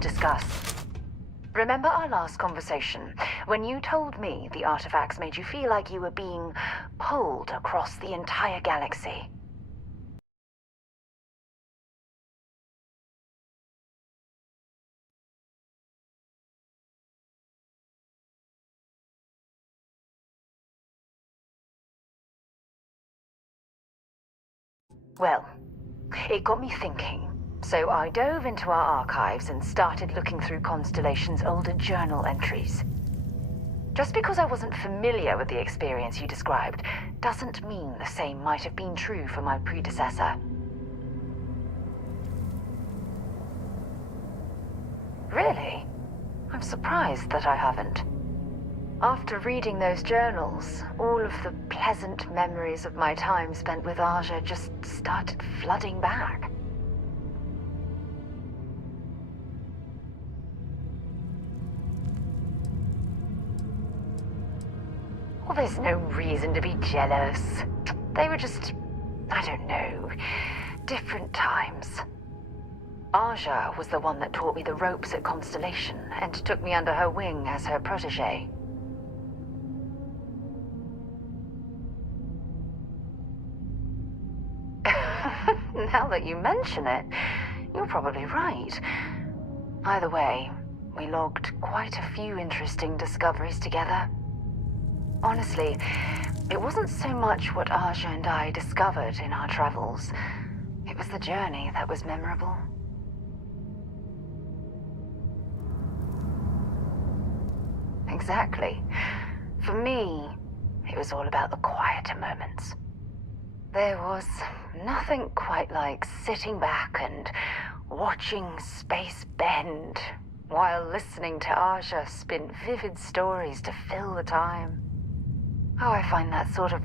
discuss. Remember our last conversation, when you told me the artifacts made you feel like you were being pulled across the entire galaxy? Well, it got me thinking. So I dove into our archives and started looking through Constellation's older journal entries. Just because I wasn't familiar with the experience you described, doesn't mean the same might have been true for my predecessor. Really? I'm surprised that I haven't. After reading those journals, all of the pleasant memories of my time spent with Aja just started flooding back. Well, there's no reason to be jealous. They were just, I don't know, different times. Aja was the one that taught me the ropes at Constellation and took me under her wing as her protege. Now that you mention it, you're probably right. Either way, we logged quite a few interesting discoveries together. Honestly, it wasn't so much what Aja and I discovered in our travels. It was the journey that was memorable. Exactly. For me, it was all about the quieter moments. There was nothing quite like sitting back and watching space bend while listening to Aja spin vivid stories to fill the time. Oh, I find that sort of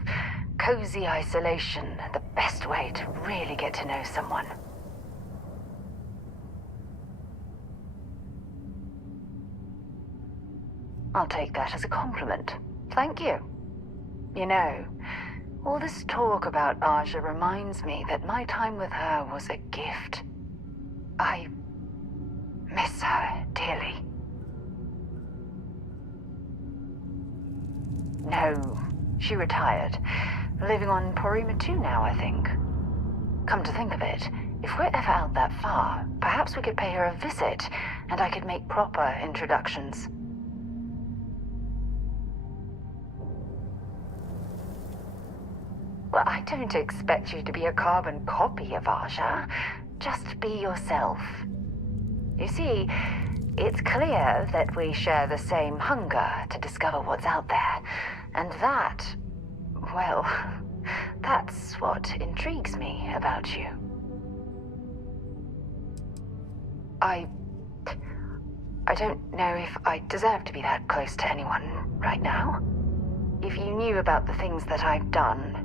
cozy isolation the best way to really get to know someone. I'll take that as a compliment. Thank you. You know, all this talk about Aja reminds me that my time with her was a gift. I miss her dearly. No, she retired. Living on Porima 2 now, I think. Come to think of it, if we're ever out that far, perhaps we could pay her a visit, and I could make proper introductions. Well, I don't expect you to be a carbon copy of Aja. Just be yourself. You see, it's clear that we share the same hunger to discover what's out there. And that, well, that's what intrigues me about you. I don't know if I deserve to be that close to anyone right now. If you knew about the things that I've done,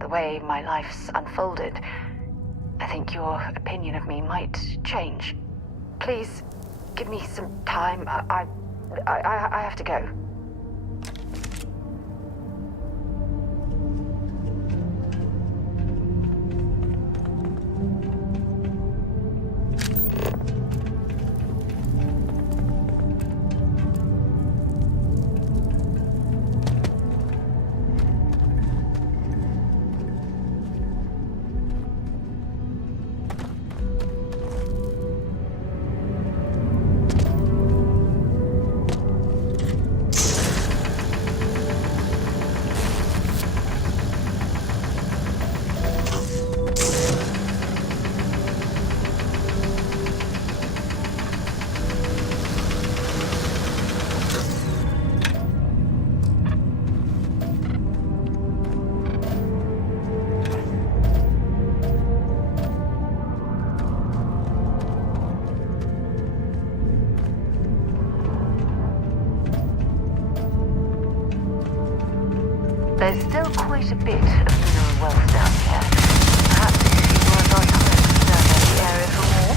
the way my life's unfolded, I think your opinion of me might change. Please, give me some time. I have to go. There's still quite a bit of mineral wealth down here. Perhaps it would be worth our time to survey the area for more.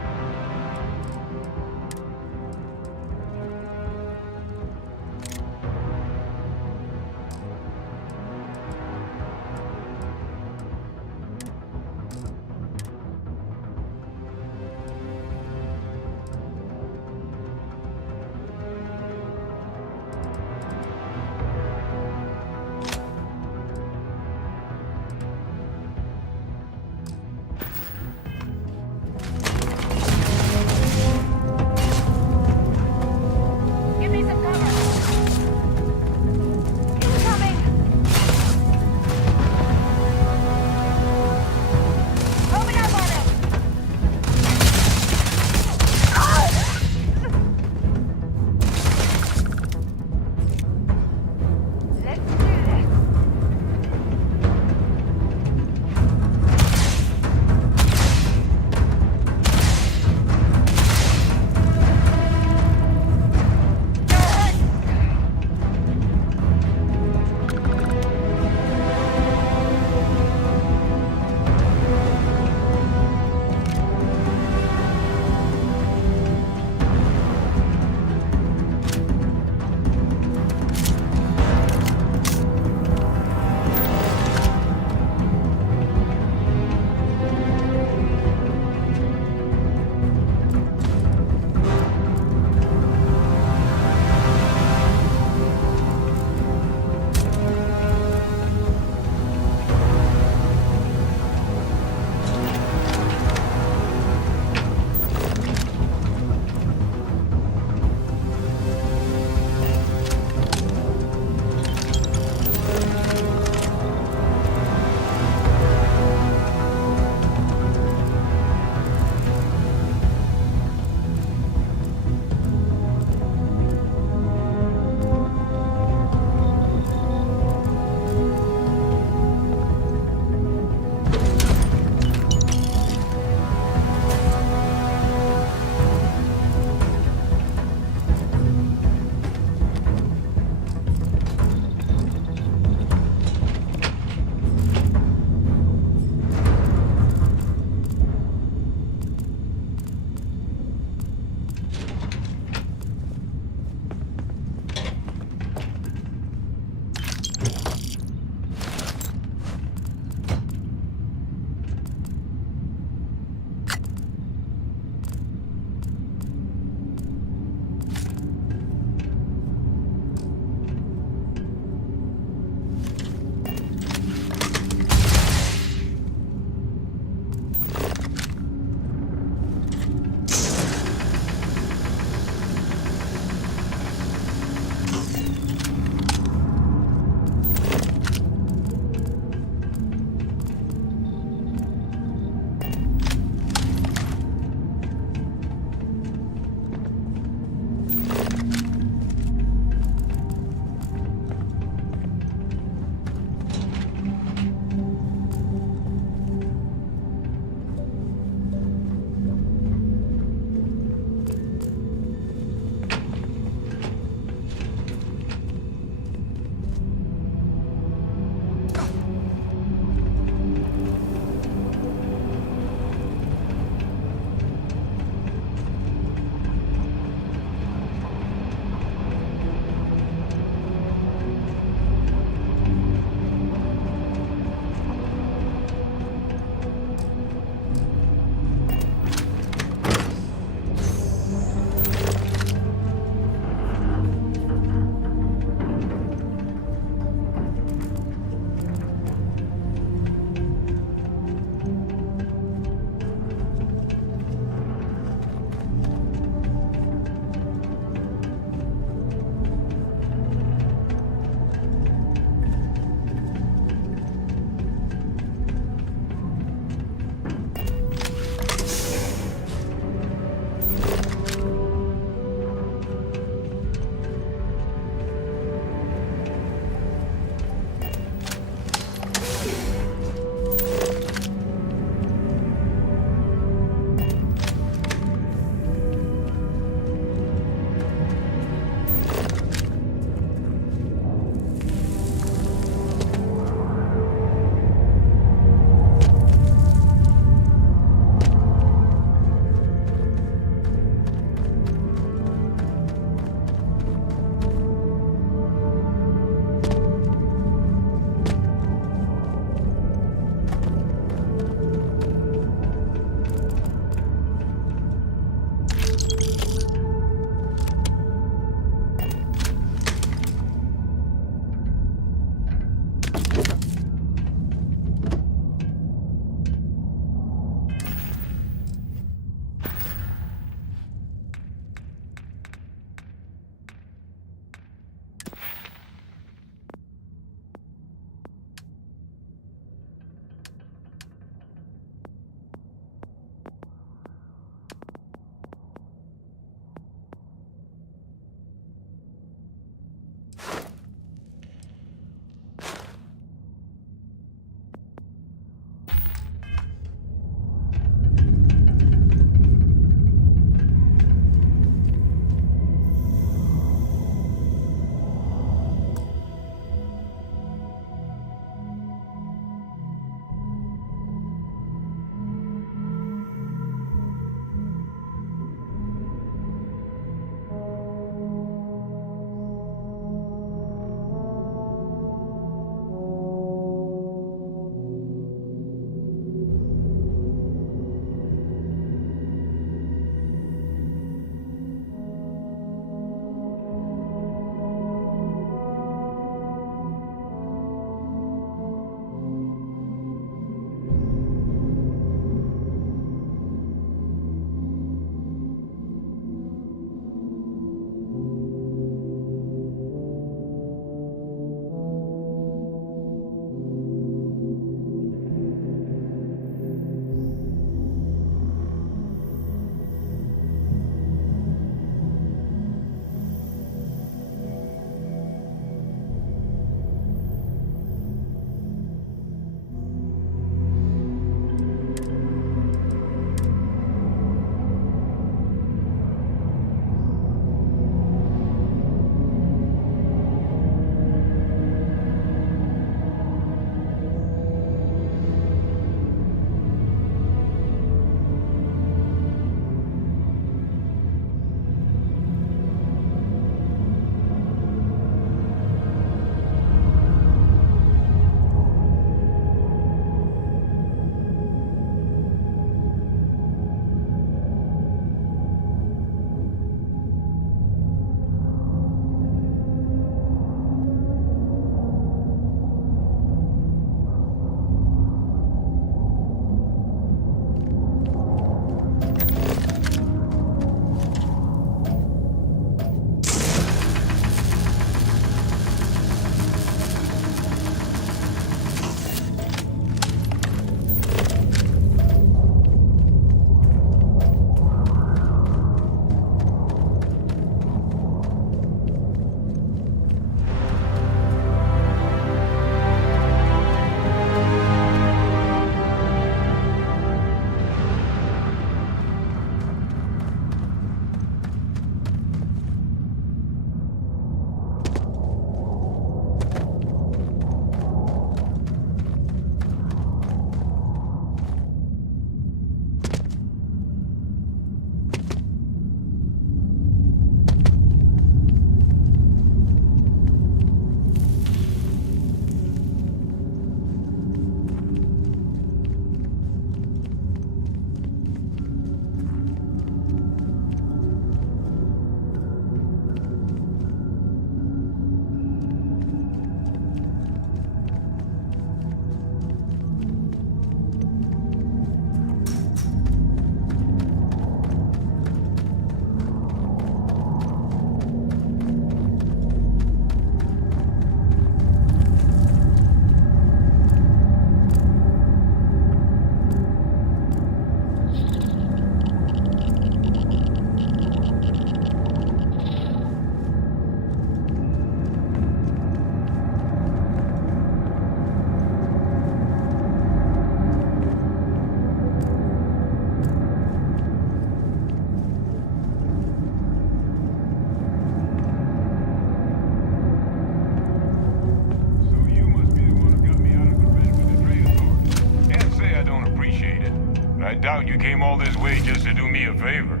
favor.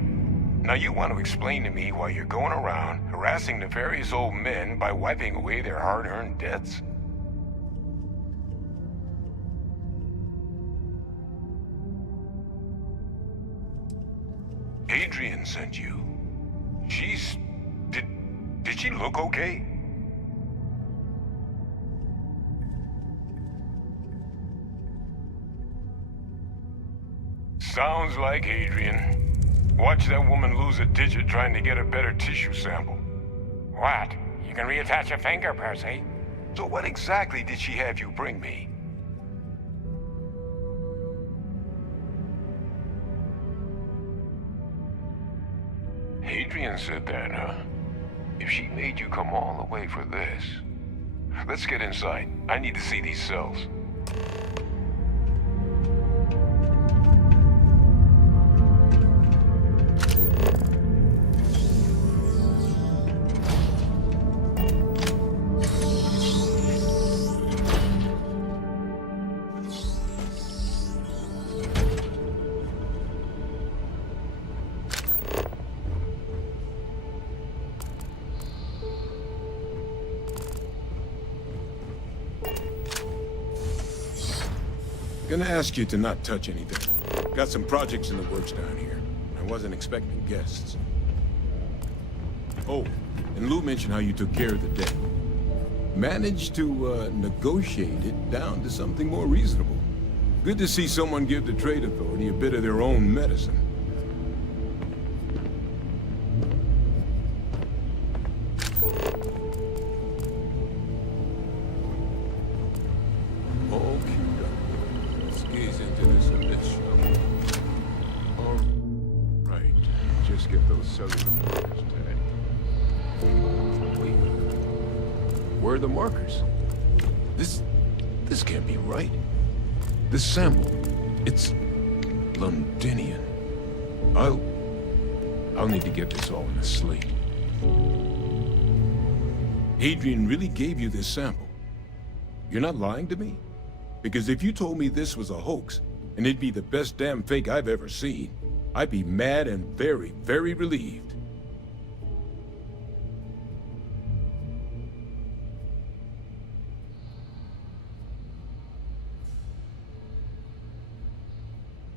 Now you want to explain to me why you're going around harassing nefarious old men by wiping away their hard-earned debts? Adrian sent you. Did she look okay? Sounds like Adrian. Watch that woman lose a digit trying to get a better tissue sample. What? You can reattach a finger, Percy. So what exactly did she have you bring me? Adrian said that, huh? If she made you come all the way for this... Let's get inside. I need to see these cells. Gonna ask you to not touch anything. Got some projects in the works down here. I wasn't expecting guests. Oh, and Lou mentioned how you took care of the debt. Managed to, negotiate it down to something more reasonable. Good to see someone give the Trade Authority a bit of their own medicine. Where are the markers? This can't be right. This sample, it's Londinian. I'll need to get this all in a slate. Adrian really gave you this sample. You're not lying to me? Because if you told me this was a hoax, and it'd be the best damn fake I've ever seen, I'd be mad and very, very relieved.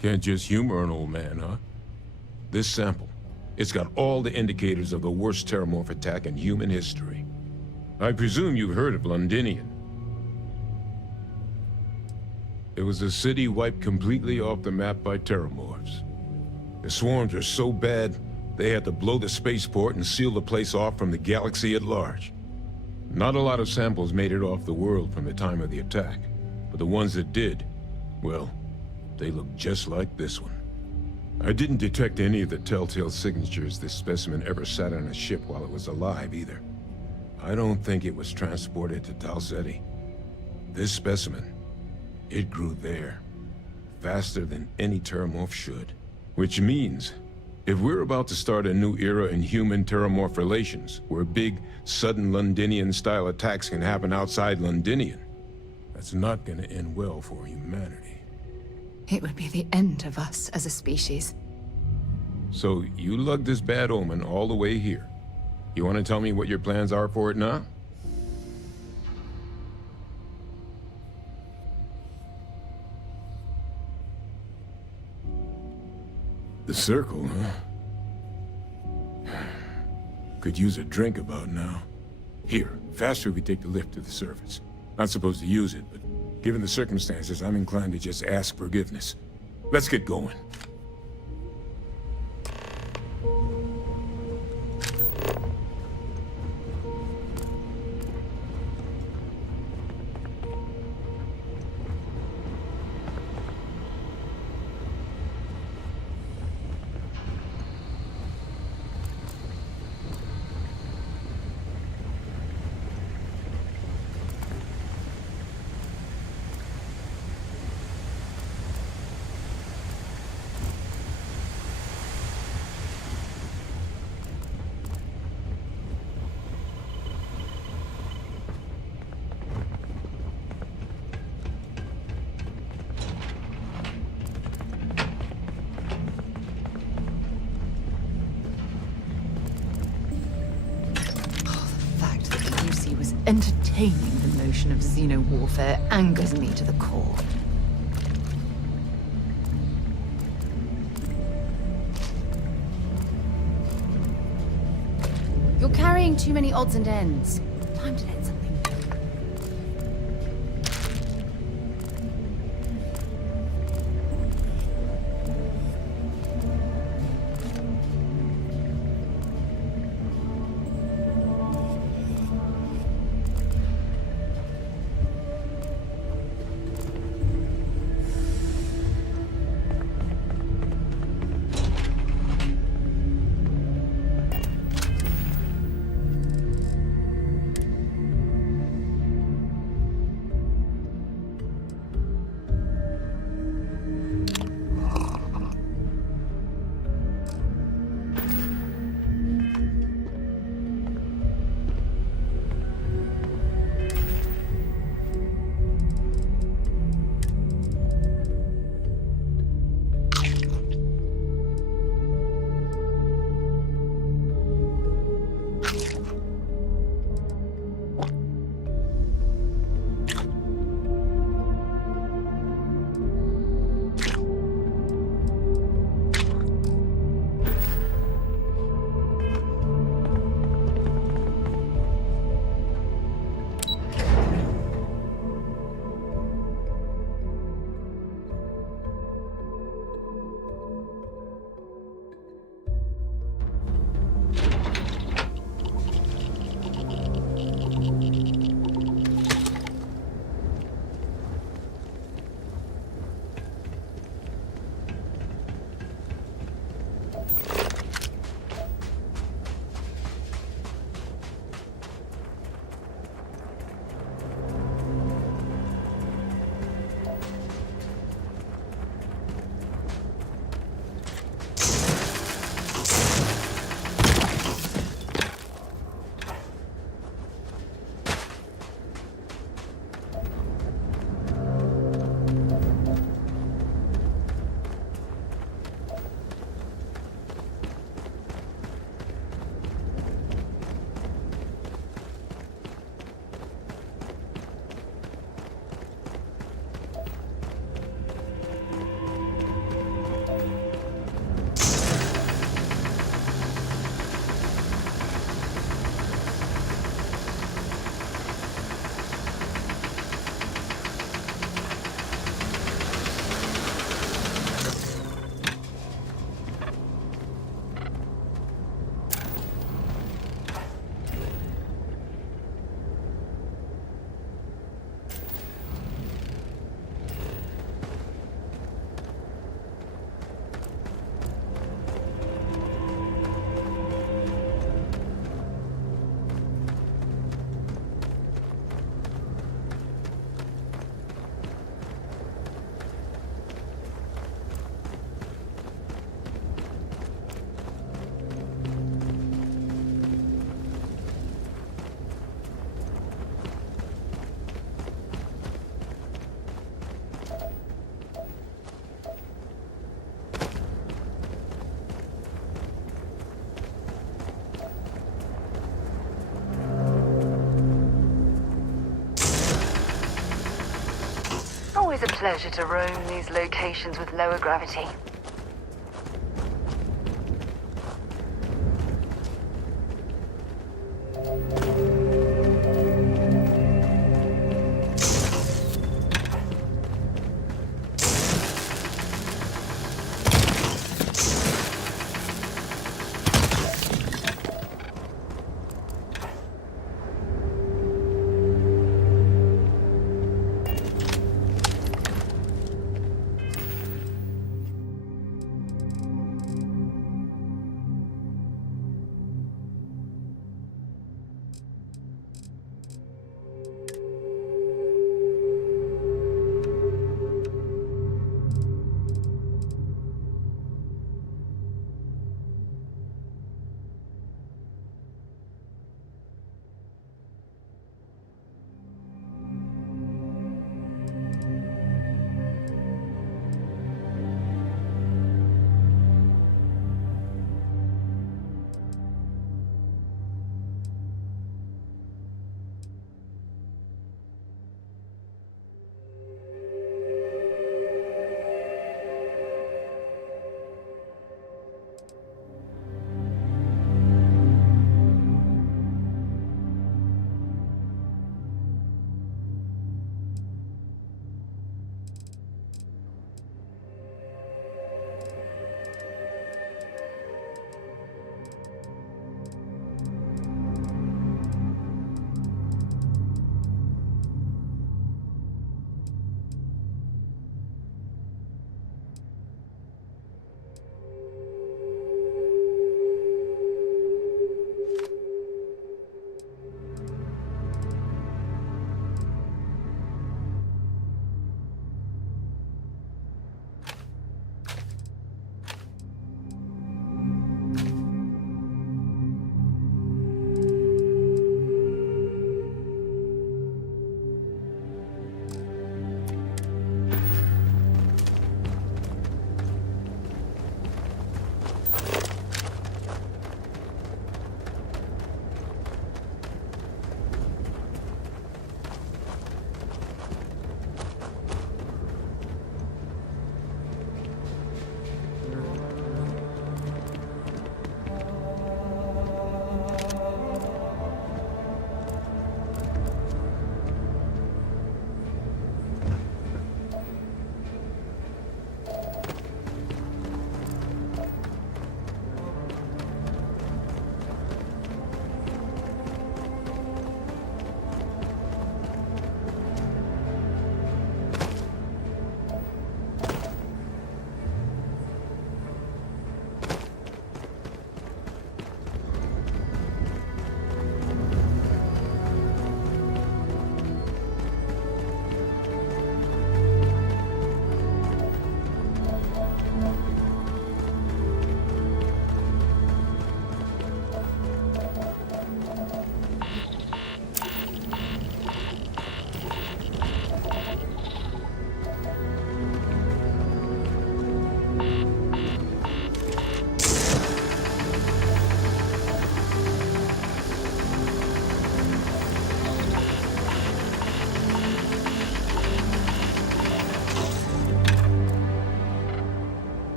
Can't just humor an old man, huh? This sample, it's got all the indicators of the worst terramorph attack in human history. I presume you've heard of Londinian. It was a city wiped completely off the map by terramorphs. The swarms are so bad, they had to blow the spaceport and seal the place off from the galaxy at large. Not a lot of samples made it off the world from the time of the attack, but the ones that did, well, they look just like this one. I didn't detect any of the telltale signatures this specimen ever sat on a ship while it was alive, either. I don't think it was transported to Talsetti. This specimen, it grew there, faster than any terramorph should. Which means, if we're about to start a new era in human-terramorph relations, where big, sudden Londinian-style attacks can happen outside Londinian, that's not gonna end well for humanity. It would be the end of us as a species. So, you lugged this bad omen all the way here. You want to tell me what your plans are for it now? The circle, huh? Could use a drink about now. Here, faster if we take the lift to the surface. Not supposed to use it, but given the circumstances, I'm inclined to just ask forgiveness. Let's get going. entertaining the notion of xeno-warfare angers me to the core. You're carrying too many odds and ends. Time to learn something. Always a pleasure to roam these locations with lower gravity.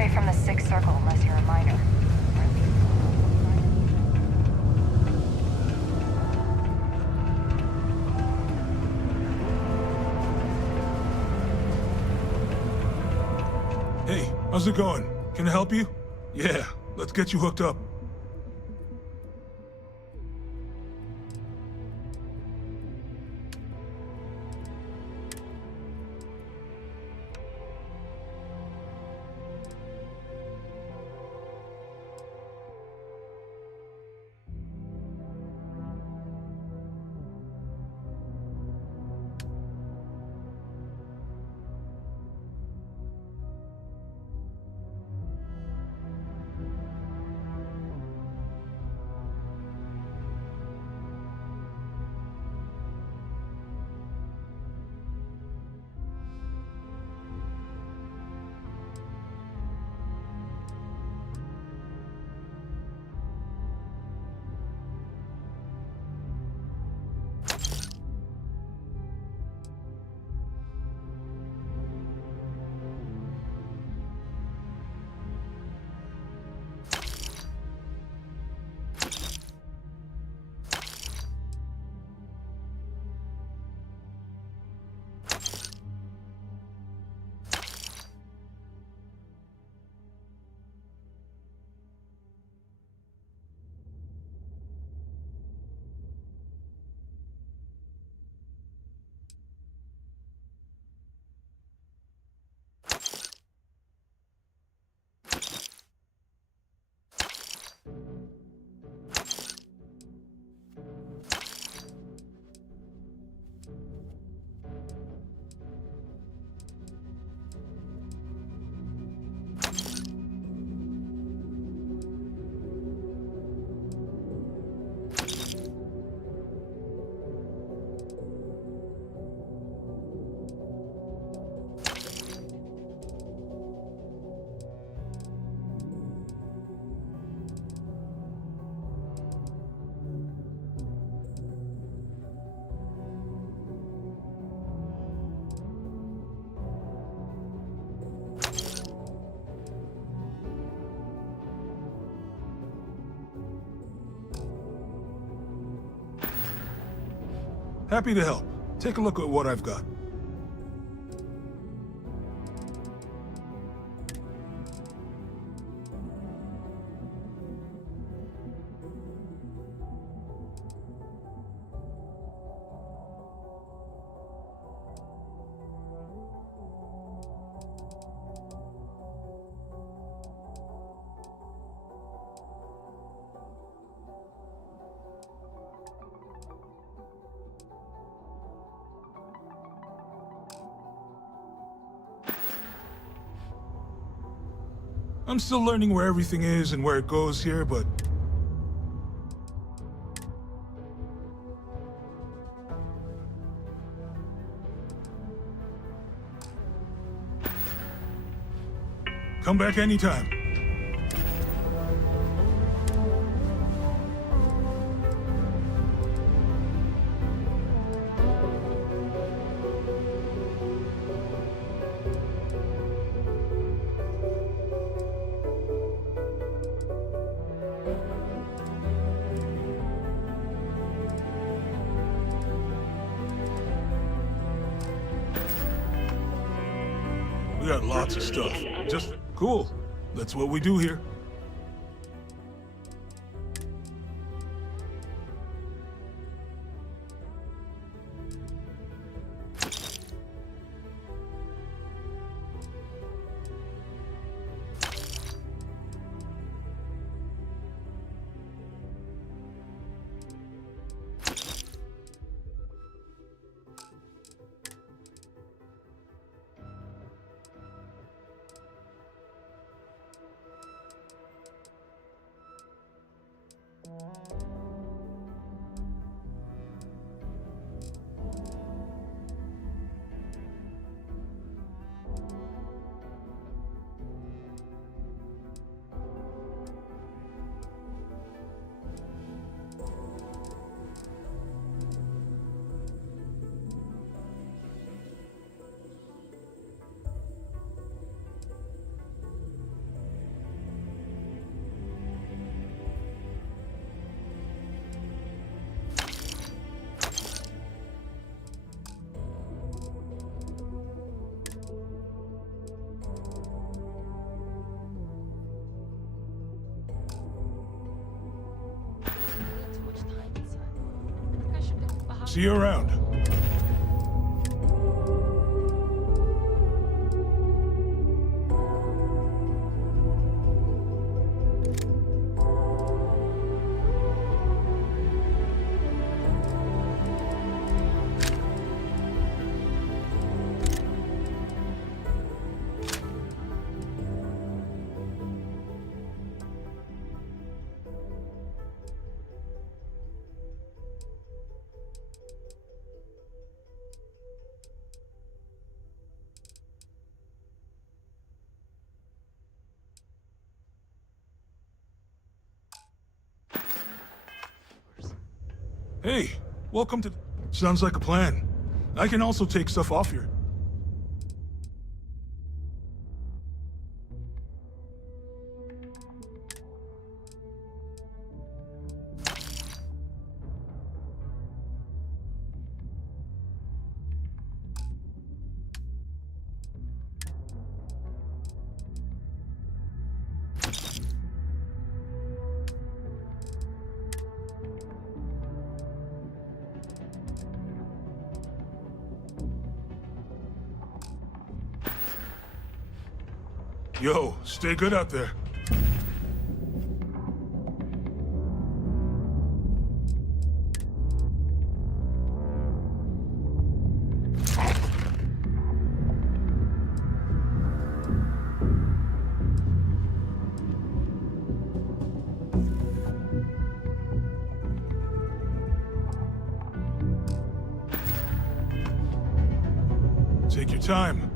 away from the Sixth Circle unless you're a minor. Hey, how's it going? Can I help you? Yeah, let's get you hooked up. Happy to help. Take a look at what I've got. I'm still learning where everything is and where it goes here, but... Come back anytime. We got lots of stuff. Just cool. That's what we do here. See you around. Hey, welcome to... Sounds like a plan. I can also take stuff off here. Yo, stay good out there. Take your time.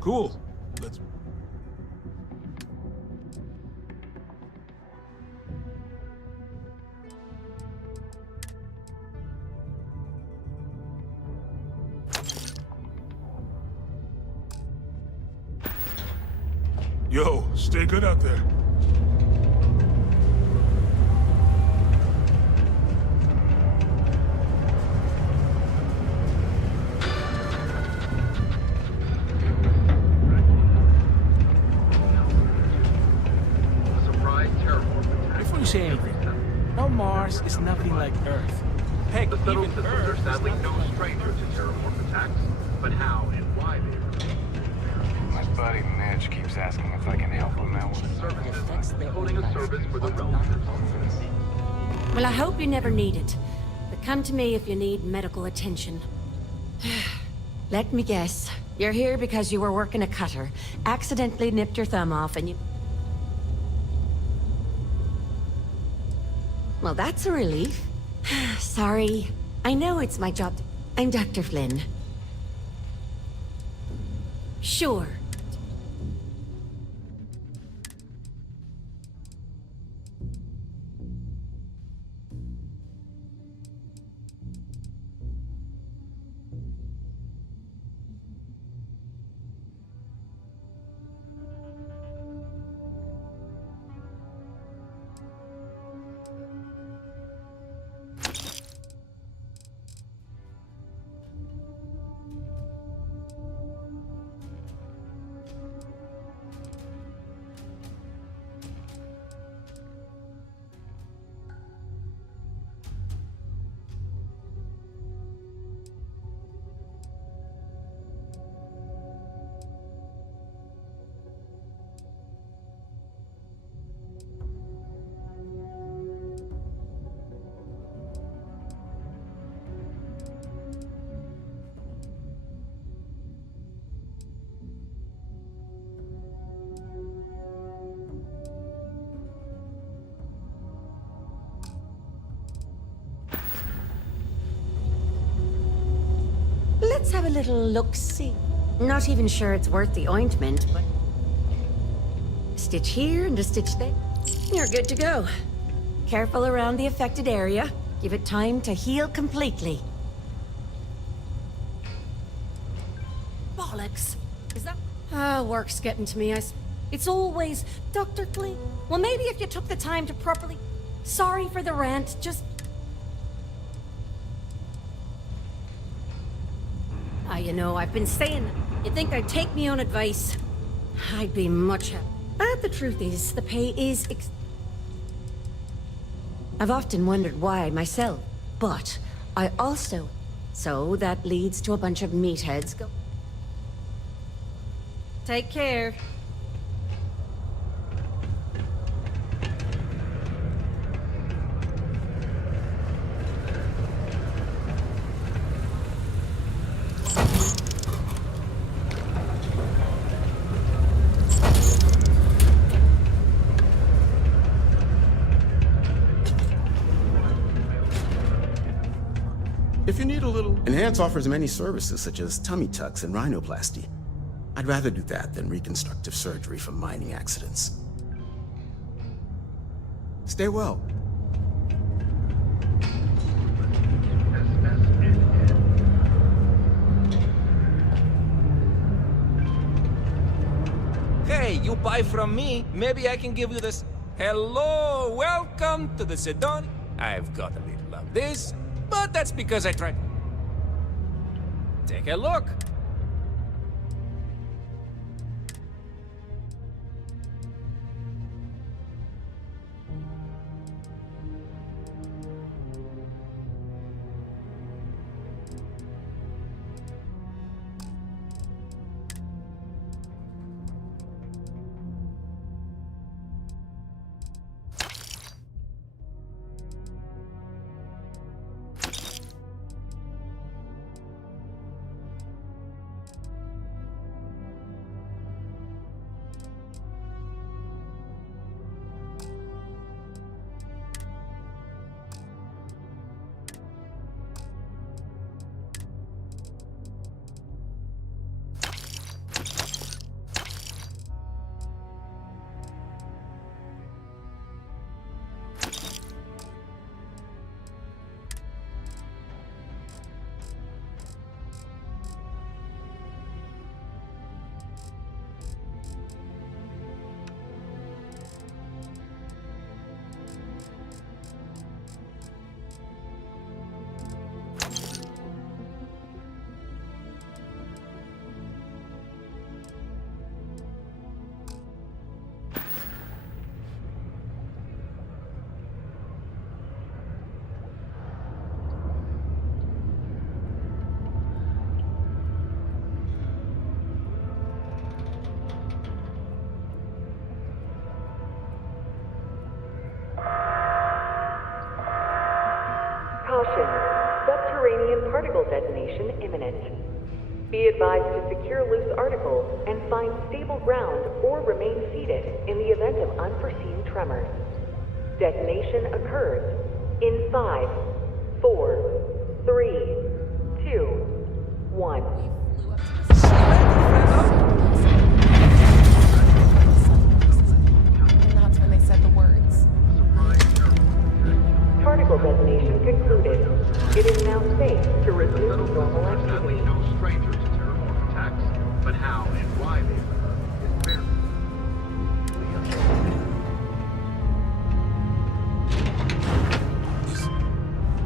Cool. Let's... Yo, stay good out there. Before you say anything, no, Mars is nothing like Earth. Heck, The settled even systems Earth are is sadly nothing no like stranger Earth. to terraform attacks, but how and why they occur. My buddy Mitch keeps asking if I can help him out with Services, holding a service for the relatives. Well, I hope you never need it. But come to me if you need medical attention. Let me guess. You're here because you were working a cutter, accidentally nipped your thumb off, and you... Well, that's a relief. Sorry. I know it's my job. I'm Dr. Flynn. Sure. Let's have a little look-see. Not even sure it's worth the ointment, but... A stitch here and a stitch there. You're good to go. Careful around the affected area. Give it time to heal completely. Bollocks! Is that... work's getting to me. It's always... Dr. Flynn. Well, maybe if you took the time to properly... Sorry for the rant, just... You know, I've been saying, you'd think I'd take me own advice. I'd be much happier. But the truth is, the pay is I've often wondered why myself, but I also... So that leads to a bunch of meatheads go. Take care. If you need a little... Enhance offers many services such as tummy tucks and rhinoplasty. I'd rather do that than reconstructive surgery from mining accidents. Stay well. Hey, you buy from me, maybe I can give you this. Hello, welcome to the Sedon. I've got a little of this, but that's because I tried. Take a look. Caution. Subterranean particle detonation imminent. Be advised to secure loose articles and find stable ground or remain seated in the event of unforeseen tremors. Detonation occurs in 5, 4, 3, 2, 1. And that's when they said the words. Particle detonation concluded. It is now safe to resume normal activity. No stranger to terrorist attacks, but how and why they occur is very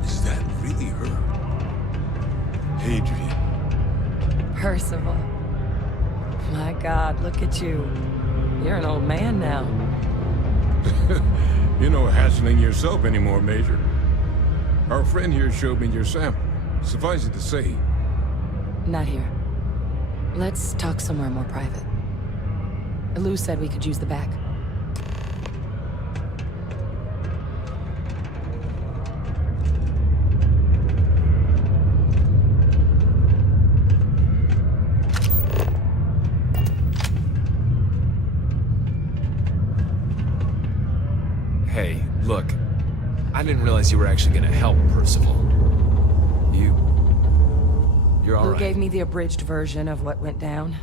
Is that really her? Hadrian. Percival. My God, look at you. You're an old man now. You're no hatchling yourself anymore, Major. Our friend here showed me your sample. Suffice it to say... Not here. Let's talk somewhere more private. Lou said we could use the back. Hey, look. I didn't realize you were actually gonna help, Percival. You're all Lou right. gave me the abridged version of what went down.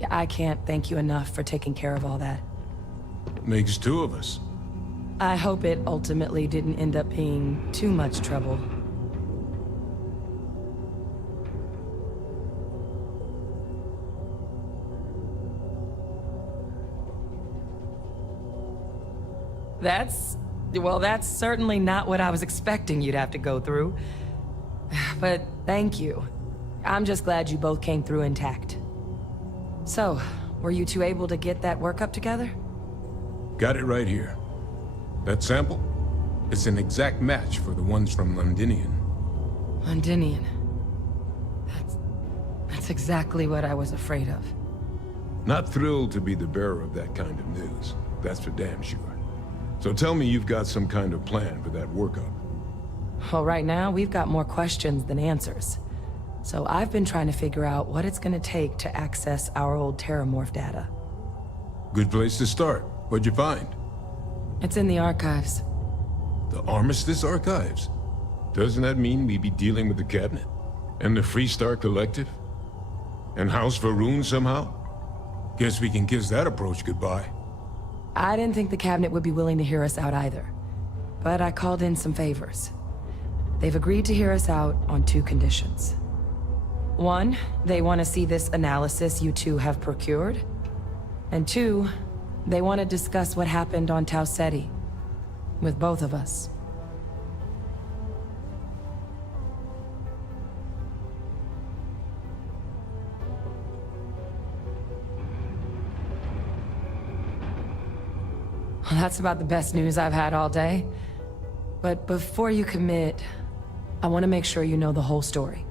Yeah, I can't thank you enough for taking care of all that. Makes two of us. I hope it ultimately didn't end up being too much trouble. That's certainly not what I was expecting you'd have to go through. But thank you. I'm just glad you both came through intact. So, were you two able to get that workup together? Got it right here. That sample? It's an exact match for the ones from Londinian. Londinian. That's exactly what I was afraid of. Not thrilled to be the bearer of that kind of news. That's for damn sure. So tell me you've got some kind of plan for that workup. Well, right now, we've got more questions than answers. So I've been trying to figure out what it's gonna take to access our old Terramorph data. Good place to start. What'd you find? It's in the archives. The Armistice Archives? Doesn't that mean we'd be dealing with the Cabinet? And the Freestar Collective? And House Varun somehow? Guess we can kiss that approach goodbye. I didn't think the Cabinet would be willing to hear us out either. But I called in some favors. They've agreed to hear us out on 2 conditions. 1, they want to see this analysis you two have procured. And 2, they want to discuss what happened on Tau Ceti. With both of us. Well, that's about the best news I've had all day. But before you commit, I want to make sure you know the whole story.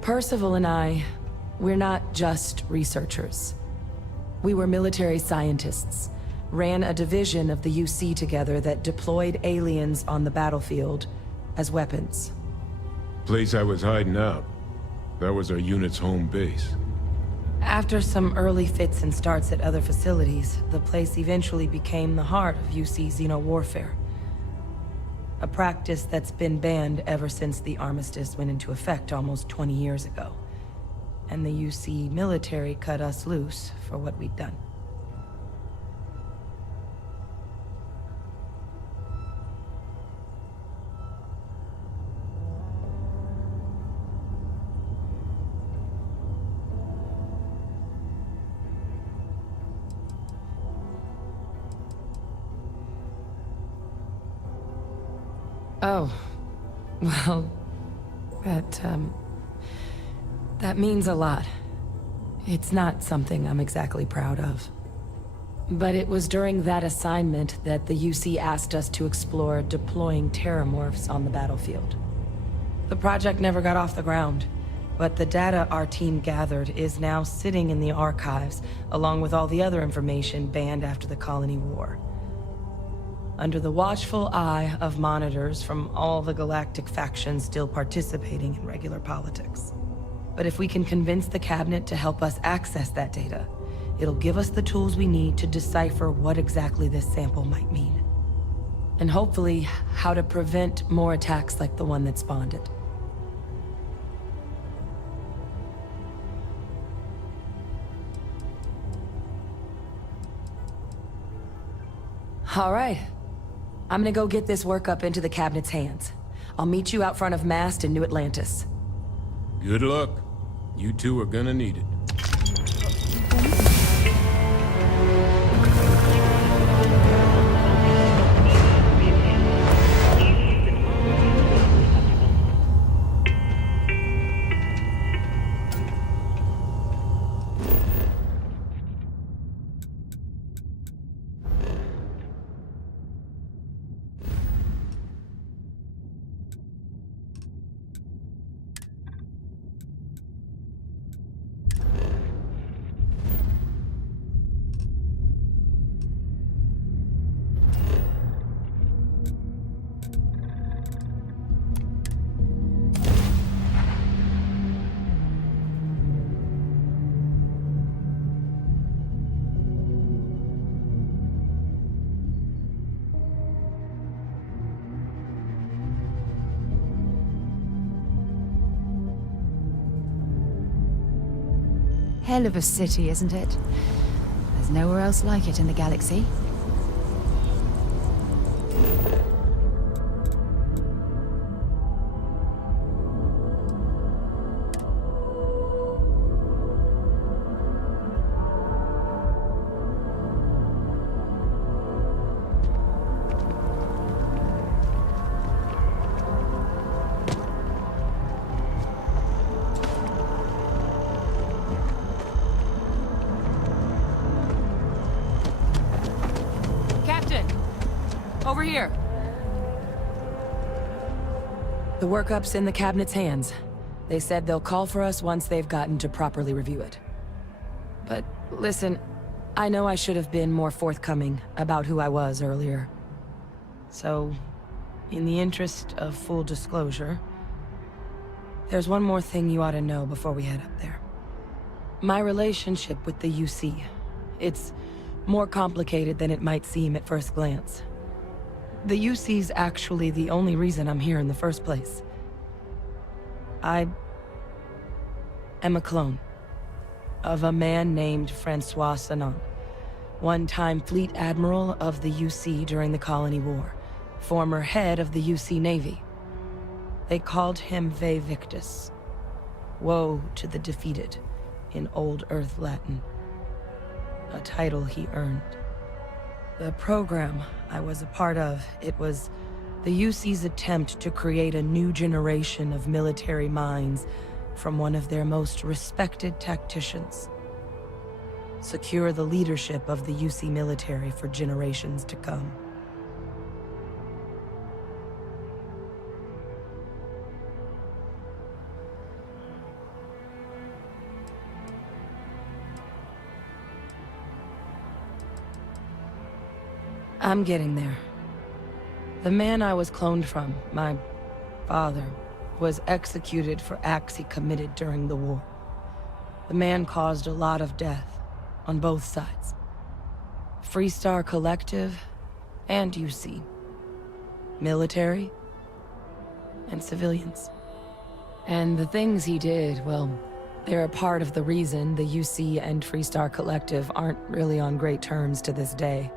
Percival and I, we're not just researchers. We were military scientists, ran a division of the UC together that deployed aliens on the battlefield as weapons. Place I was hiding out. That was our unit's home base. After some early fits and starts at other facilities, the place eventually became the heart of UC xeno-warfare. A practice that's been banned ever since the armistice went into effect almost 20 years ago. And the UC military cut us loose for what we'd done. Oh, well, that means a lot. It's not something I'm exactly proud of. But it was during that assignment that the UC asked us to explore deploying Terramorphs on the battlefield. The project never got off the ground, but the data our team gathered is now sitting in the archives, along with all the other information banned after the Colony War. Under the watchful eye of monitors from all the galactic factions still participating in regular politics. But if we can convince the Cabinet to help us access that data, it'll give us the tools we need to decipher what exactly this sample might mean. And hopefully, how to prevent more attacks like the one that spawned it. All right. I'm gonna go get this work up into the Cabinet's hands. I'll meet you out front of Mast in New Atlantis. Good luck. You two are gonna need it. Hell of a city, isn't it? There's nowhere else like it in the galaxy. Over here. The workup's in the Cabinet's hands. They said they'll call for us once they've gotten to properly review it. But listen, I know I should have been more forthcoming about who I was earlier. So, in the interest of full disclosure, there's one more thing you ought to know before we head up there. My relationship with the UC. It's more complicated than it might seem at first glance. The UC's actually the only reason I'm here in the first place. I am a clone of a man named Francois Sanon, one-time fleet admiral of the UC during the Colony War, former head of the UC Navy. They called him Ve Victus, woe to the defeated, in Old Earth Latin, a title he earned. The program I was a part of, it was the UC's attempt to create a new generation of military minds from one of their most respected tacticians. Secure the leadership of the UC military for generations to come. I'm getting there. The man I was cloned from, my father, was executed for acts he committed during the war. The man caused a lot of death, on both sides. Freestar Collective and UC. Military and civilians. And the things he did, well, they're a part of the reason the UC and Freestar Collective aren't really on great terms to this day.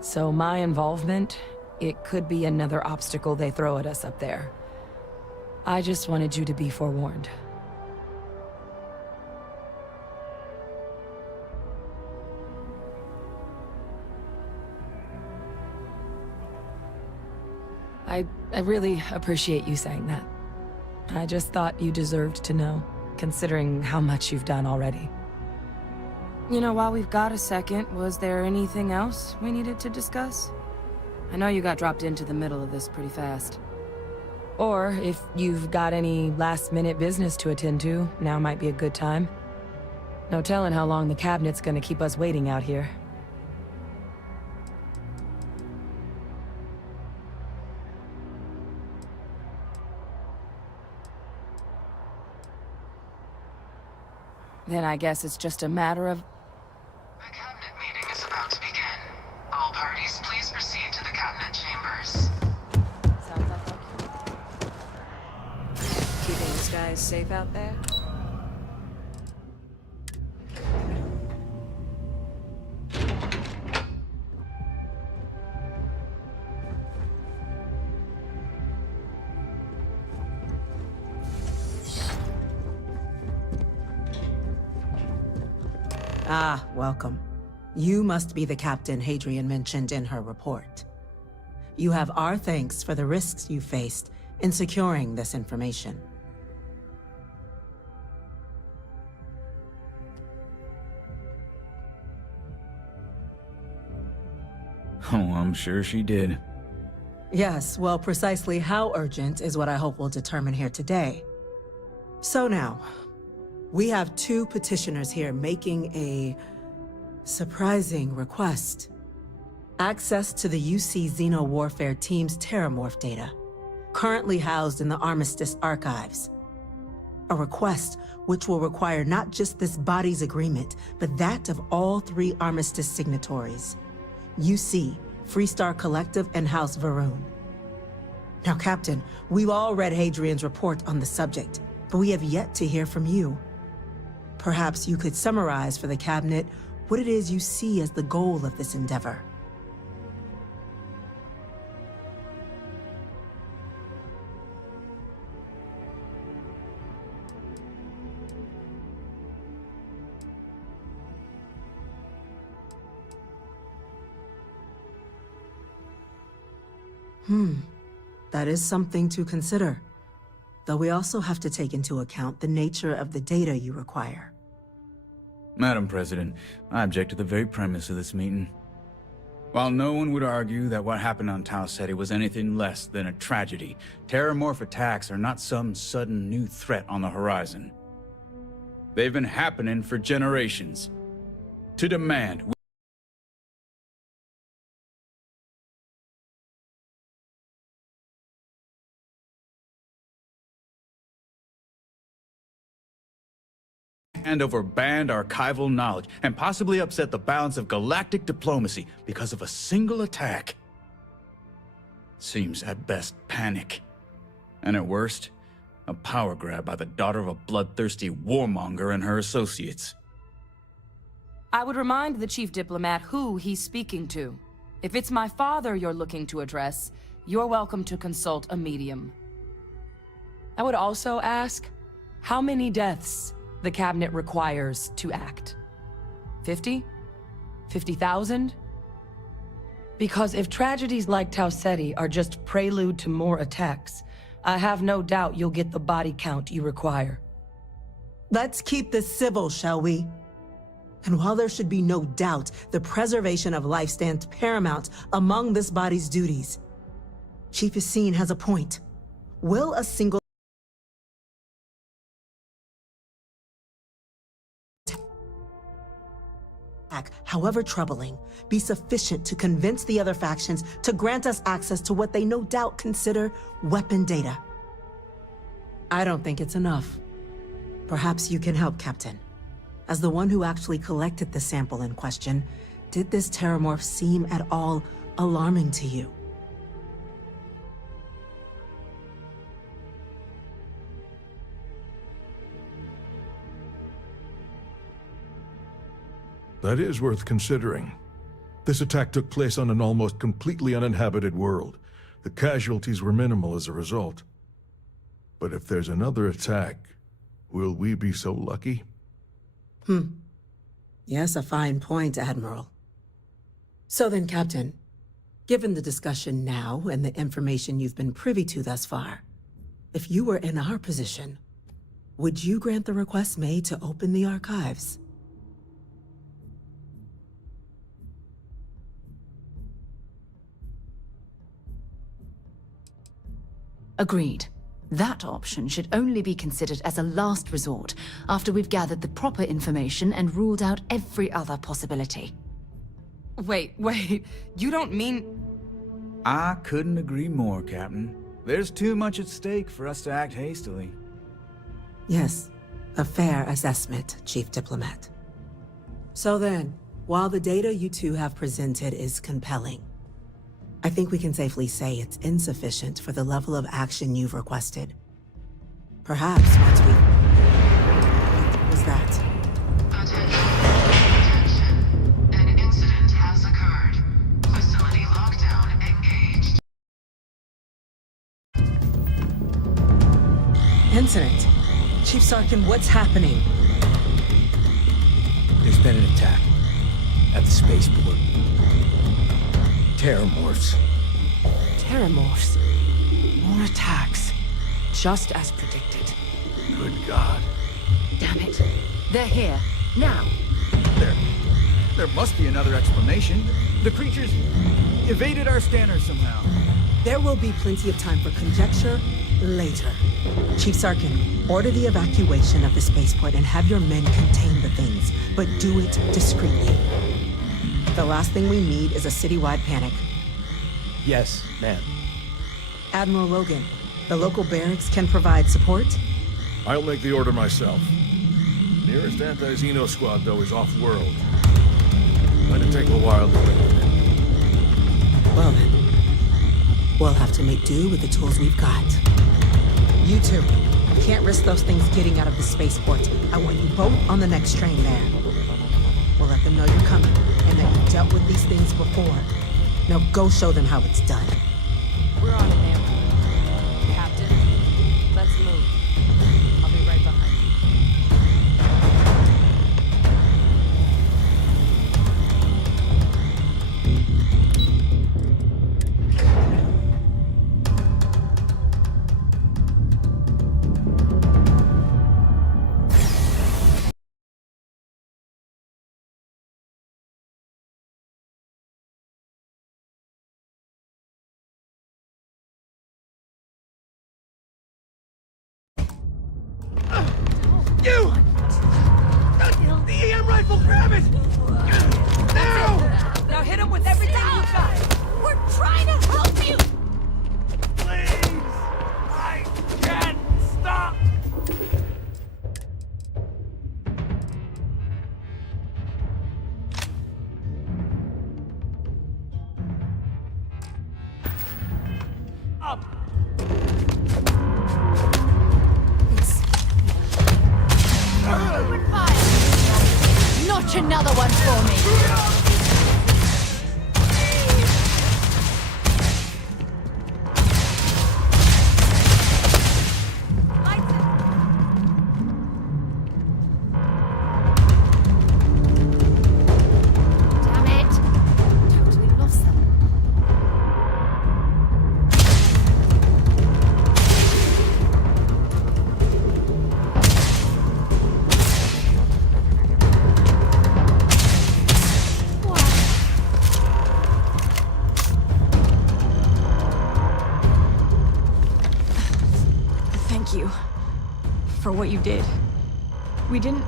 So my involvement, it could be another obstacle they throw at us up there. I just wanted you to be forewarned. I really appreciate you saying that. I just thought you deserved to know, considering how much you've done already. You know, while we've got a second, was there anything else we needed to discuss? I know you got dropped into the middle of this pretty fast. Or, if you've got any last-minute business to attend to, now might be a good time. No telling how long the cabinet's gonna keep us waiting out here. Then I guess it's just a matter of... The cabinet meeting is about to begin. All parties, please proceed to the cabinet chambers. Sounds like keeping the skies safe out there? Ah, welcome. You must be the captain Hadrian mentioned in her report. You have our thanks for the risks you faced in securing this information. Oh, I'm sure she did. Yes, well, precisely how urgent is what I hope we'll determine here today. So now, we have two petitioners here making a surprising request. Access to the UC Xeno Warfare Team's Terramorph data, currently housed in the Armistice archives. A request which will require not just this body's agreement, but that of all three Armistice signatories. UC, Freestar Collective, and House Varun. Now, Captain, we've all read Hadrian's report on the subject, but we have yet to hear from you. Perhaps you could summarize for the Cabinet what it is you see as the goal of this endeavor. That is something to consider. Though we also have to take into account the nature of the data you require. Madam President, I object to the very premise of this meeting. While no one would argue that what happened on Tau Ceti was anything less than a tragedy, terramorph attacks are not some sudden new threat on the horizon. They've been happening for generations. To demand hand over banned archival knowledge and possibly upset the balance of galactic diplomacy because of a single attack. Seems at best panic. And at worst, a power grab by the daughter of a bloodthirsty warmonger and her associates. I would remind the chief diplomat who he's speaking to. If it's my father you're looking to address, you're welcome to consult a medium. I would also ask, how many deaths the cabinet requires to act? 50? 50,000? Because if tragedies like Tau Ceti are just prelude to more attacks, I have no doubt you'll get the body count you require. Let's keep this civil, shall we? And while there should be no doubt the preservation of life stands paramount among this body's duties, Chief Yassine has a point. Will a single attack, however troubling, be sufficient to convince the other factions to grant us access to what they no doubt consider weapon data? I don't think it's enough. Perhaps you can help, Captain. As the one who actually collected the sample in question, did this terramorph seem at all alarming to you? That is worth considering. This attack took place on an almost completely uninhabited world. The casualties were minimal as a result. But if there's another attack, will we be so lucky? Yes, a fine point, Admiral. So then, Captain, given the discussion now and the information you've been privy to thus far, if you were in our position, would you grant the request made to open the archives? Agreed. That option should only be considered as a last resort after we've gathered the proper information and ruled out every other possibility. Wait, you don't mean... I couldn't agree more, Captain. There's too much at stake for us to act hastily. Yes, a fair assessment, Chief Diplomat. So then, while the data you two have presented is compelling, I think we can safely say it's insufficient for the level of action you've requested. Perhaps once we... What was that? Attention. An incident has occurred. Facility lockdown engaged. Incident? Chief Sarkin, what's happening? There's been an attack at the spaceport. Terramorphs. Terramorphs. More attacks. Just as predicted. Good God. Damn it. They're here. Now. There must be another explanation. The creatures evaded our scanners somehow. There will be plenty of time for conjecture later. Chief Sarkin, order the evacuation of the spaceport and have your men contain the things, but do it discreetly. The last thing we need is a citywide panic. Yes, ma'am. Admiral Logan, the local barracks can provide support? I'll make the order myself. Nearest anti-Xeno squad, though, is off-world. Might take a while to bring them in. Well then, we'll have to make do with the tools we've got. You two, can't risk those things getting out of the spaceport. I want you both on the next train there. We'll let them know you're coming, and that you've dealt with these things before. Now go show them how it's done. We're on it, ma'am. Captain, let's move. I'll be right behind you. You! The EM rifle, grab it! Now! Now hit him with everything you've got! We're trying to help you! Please! I can't stop! Up! Open fire! Notch another one for me! Damn it! Totally lost them. Thank you for what you did. We didn't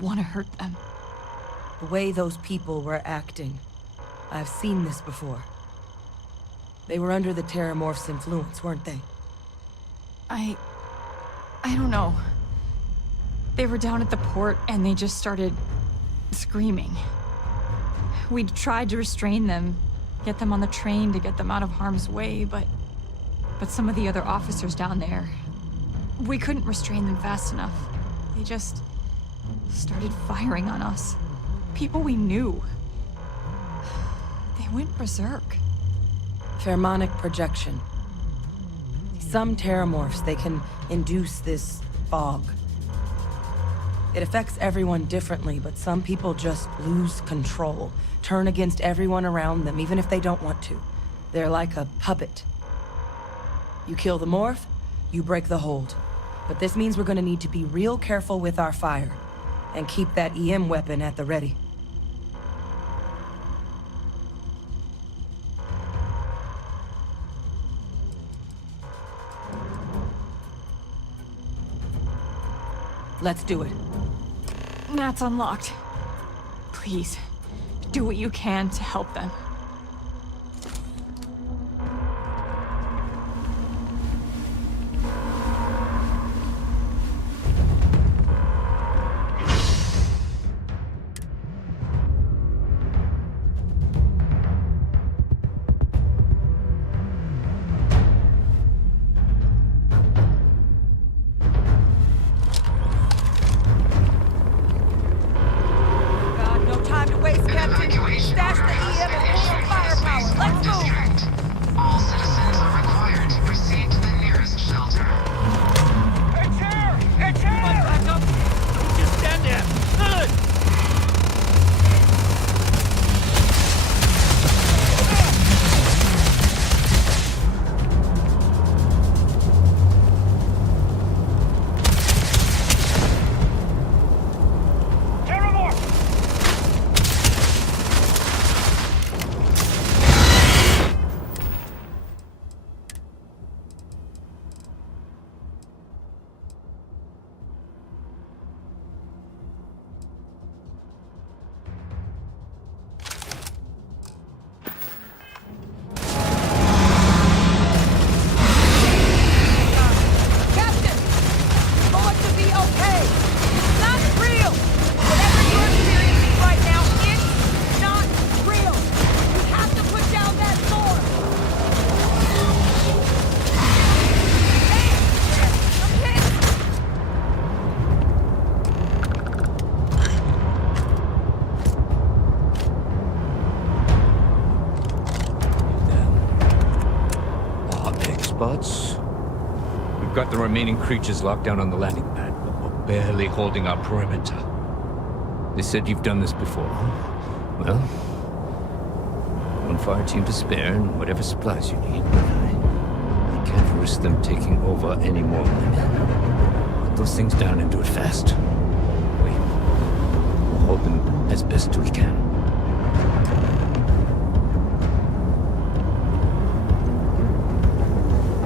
want to hurt them. The way those people were acting, I've seen this before. They were under the Terramorph's influence, weren't they? I don't know. They were down at the port and they just started screaming. We tried to restrain them, get them on the train to get them out of harm's way, but some of the other officers down there, we couldn't restrain them fast enough. They just started firing on us. People we knew. They went berserk. Pheromonic projection. Some Terramorphs, they can induce this fog. It affects everyone differently, but some people just lose control, turn against everyone around them, even if they don't want to. They're like a puppet. You kill the morph, you break the hold. But this means we're gonna need to be real careful with our fire, and keep that EM weapon at the ready. Let's do it. That's unlocked. Please, do what you can to help them. spots. We've got the remaining creatures locked down on the landing pad, but we're barely holding our perimeter. They said you've done this before. Well, one fire team to spare and whatever supplies you need, but I can't risk them taking over any more men. Put those things down and do it fast. We'll hold them as best we can.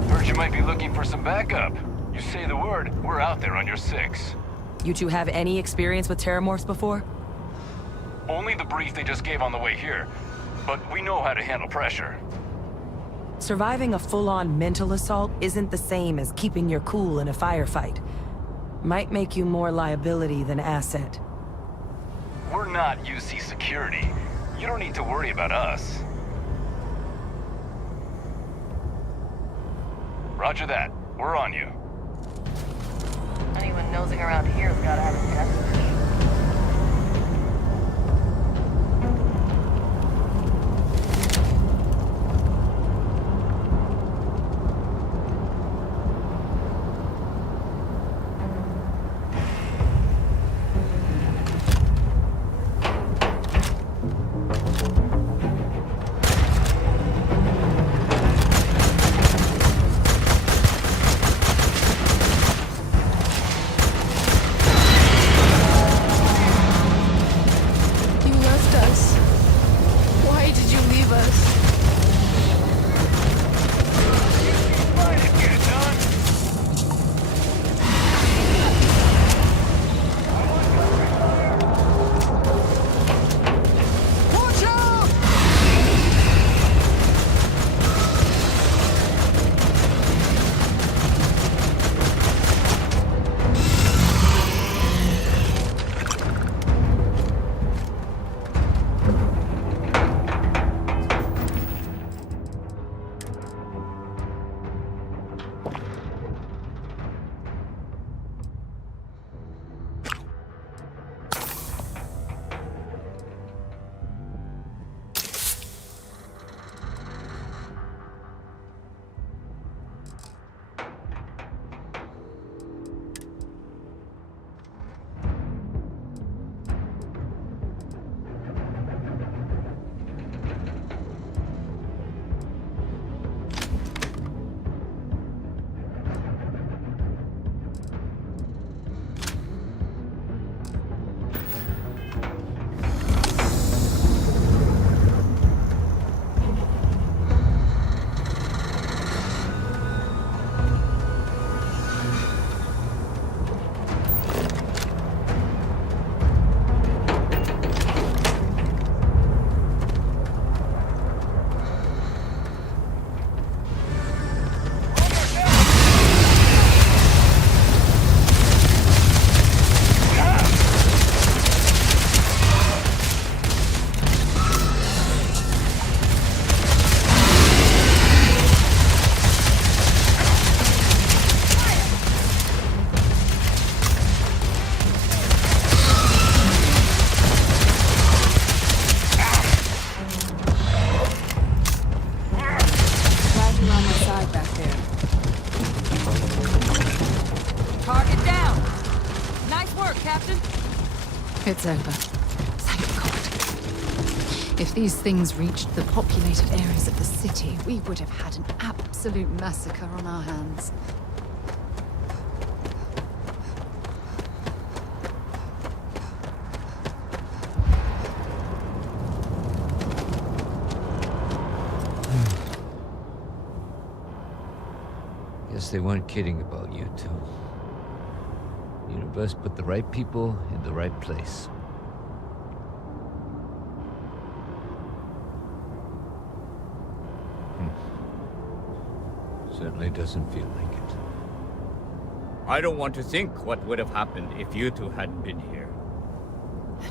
Heard you might be looking for some backup. You say the word, we're out there on your 6. You two have any experience with terramorphs before? Only the brief they just gave on the way here, but we know how to handle pressure. Surviving a full-on mental assault isn't the same as keeping your cool in a firefight. Might make you more liability than asset. We're not UC security. You don't need to worry about us. Roger that. We're on you. Anyone nosing around here's gotta have a death wish. It's over. Thank God. If these things reached the populated areas of the city, we would have had an absolute massacre on our hands. Guess they weren't kidding about you two. The universe put the right people in the right place. Certainly doesn't feel like it. I don't want to think what would have happened if you two hadn't been here.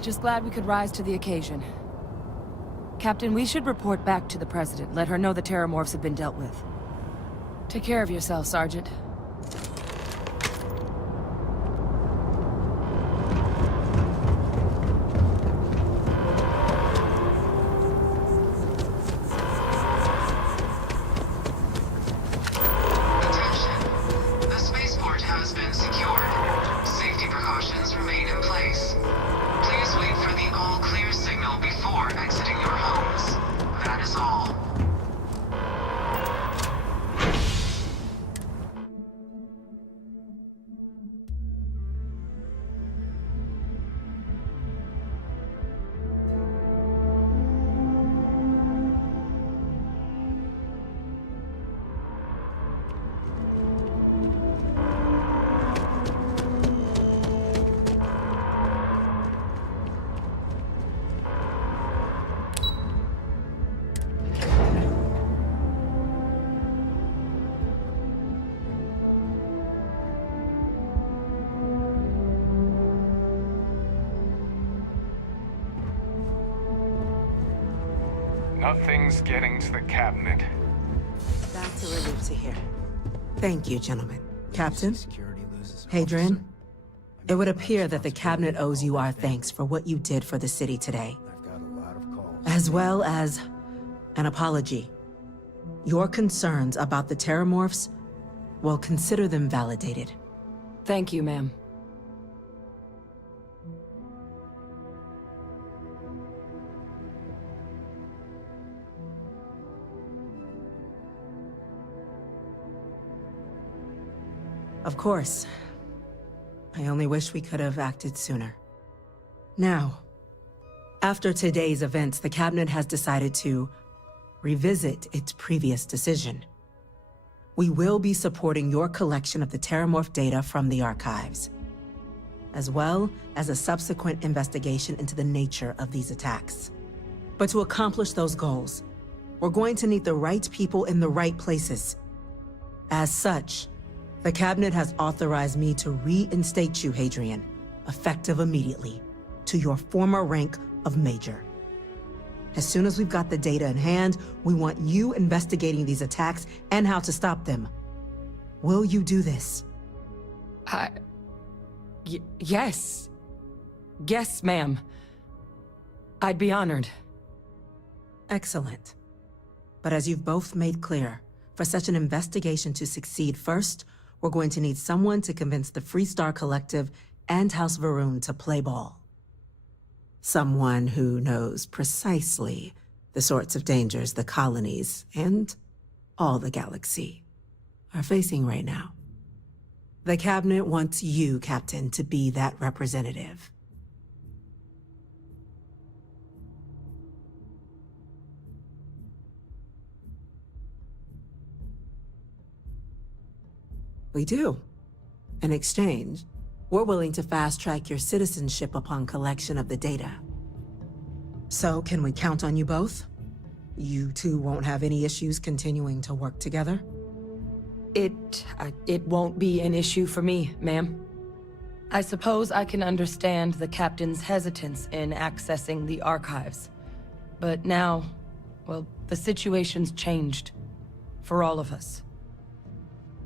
Just glad we could rise to the occasion. Captain, we should report back to the President. Let her know the terramorphs have been dealt with. Take care of yourself, Sergeant. Nothing's getting to the cabinet. That's a relief to hear. Thank you, gentlemen. Captain? Hadrian? It would appear that the cabinet owes you our thanks for what you did for the city today. As well as an apology. Your concerns about the Terramorphs, well, consider them validated. Thank you, ma'am. Of course. I only wish we could have acted sooner. Now, after today's events, the Cabinet has decided to revisit its previous decision. We will be supporting your collection of the Terramorph data from the archives, as well as a subsequent investigation into the nature of these attacks. But to accomplish those goals, we're going to need the right people in the right places. As such, the Cabinet has authorized me to reinstate you, Hadrian, effective immediately, to your former rank of Major. As soon as we've got the data in hand, we want you investigating these attacks and how to stop them. Will you do this? Yes. Yes, ma'am. I'd be honored. Excellent. But as you've both made clear, for such an investigation to succeed first, we're going to need someone to convince the Freestar Collective and House Varun to play ball. Someone who knows precisely the sorts of dangers the colonies and all the galaxy are facing right now. The Cabinet wants you, Captain, to be that representative. We do. In exchange, we're willing to fast-track your citizenship upon collection of the data. So, can we count on you both? You two won't have any issues continuing to work together? It won't be an issue for me, ma'am. I suppose I can understand the Captain's hesitance in accessing the archives. But now, well, the situation's changed. For all of us.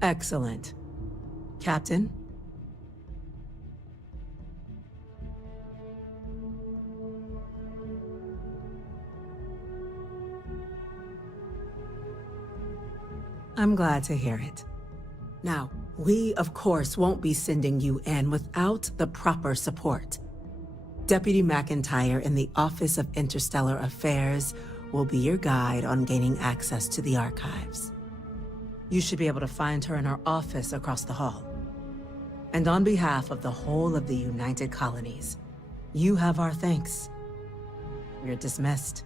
Excellent. Captain? I'm glad to hear it. Now, we, of course, won't be sending you in without the proper support. Deputy McIntyre in the Office of Interstellar Affairs will be your guide on gaining access to the archives. You should be able to find her in her office across the hall. And on behalf of the whole of the United Colonies, you have our thanks. You're dismissed.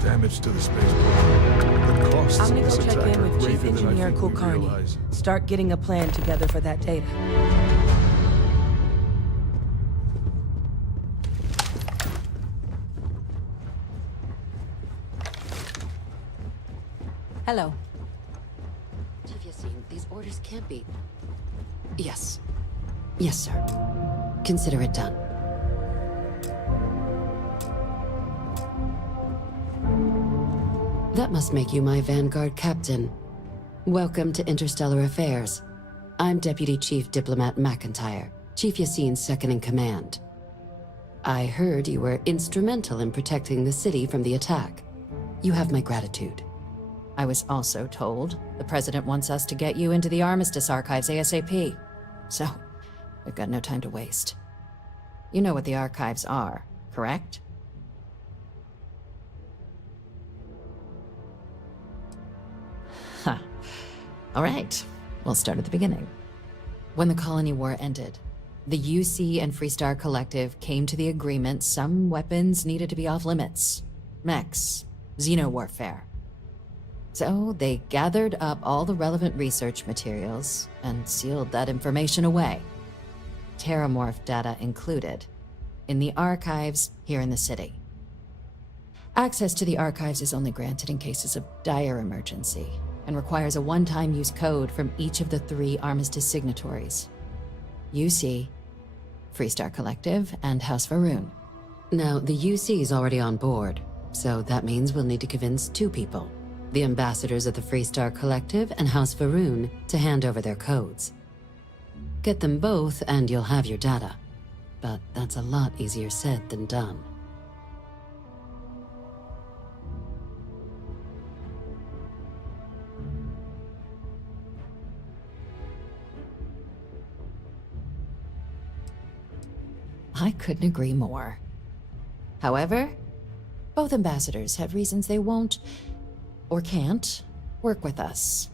Damage to the spaceport. The costs I'm of gonna this go check attack in are with Chief greater than I Engineer think we Kulkarni. realize. Start getting a plan together for that data. Hello. Chief Yassine, these orders can't be... Yes. Yes, sir. Consider it done. That must make you my Vanguard captain. Welcome to Interstellar Affairs. I'm Deputy Chief Diplomat McIntyre, Chief Yassine's second-in-command. I heard you were instrumental in protecting the city from the attack. You have my gratitude. I was also told the President wants us to get you into the Armistice archives ASAP. So, we've got no time to waste. You know what the archives are, correct? Huh. All right, we'll start at the beginning. When the Colony War ended, the UC and Freestar Collective came to the agreement some weapons needed to be off-limits. Mechs, xeno-warfare. So they gathered up all the relevant research materials and sealed that information away. Terramorph data included, in the archives here in the city. Access to the archives is only granted in cases of dire emergency and requires a one-time use code from each of the 3 Armistice signatories. UC, Freestar Collective, and House Varun. Now, the UC is already on board, So that means we'll need to convince two people, the ambassadors of the Freestar Collective and House Varun, to hand over their codes. Get them both and you'll have your data. But that's a lot easier said than done. I couldn't agree more. However, both ambassadors have reasons they won't, or can't, work with us.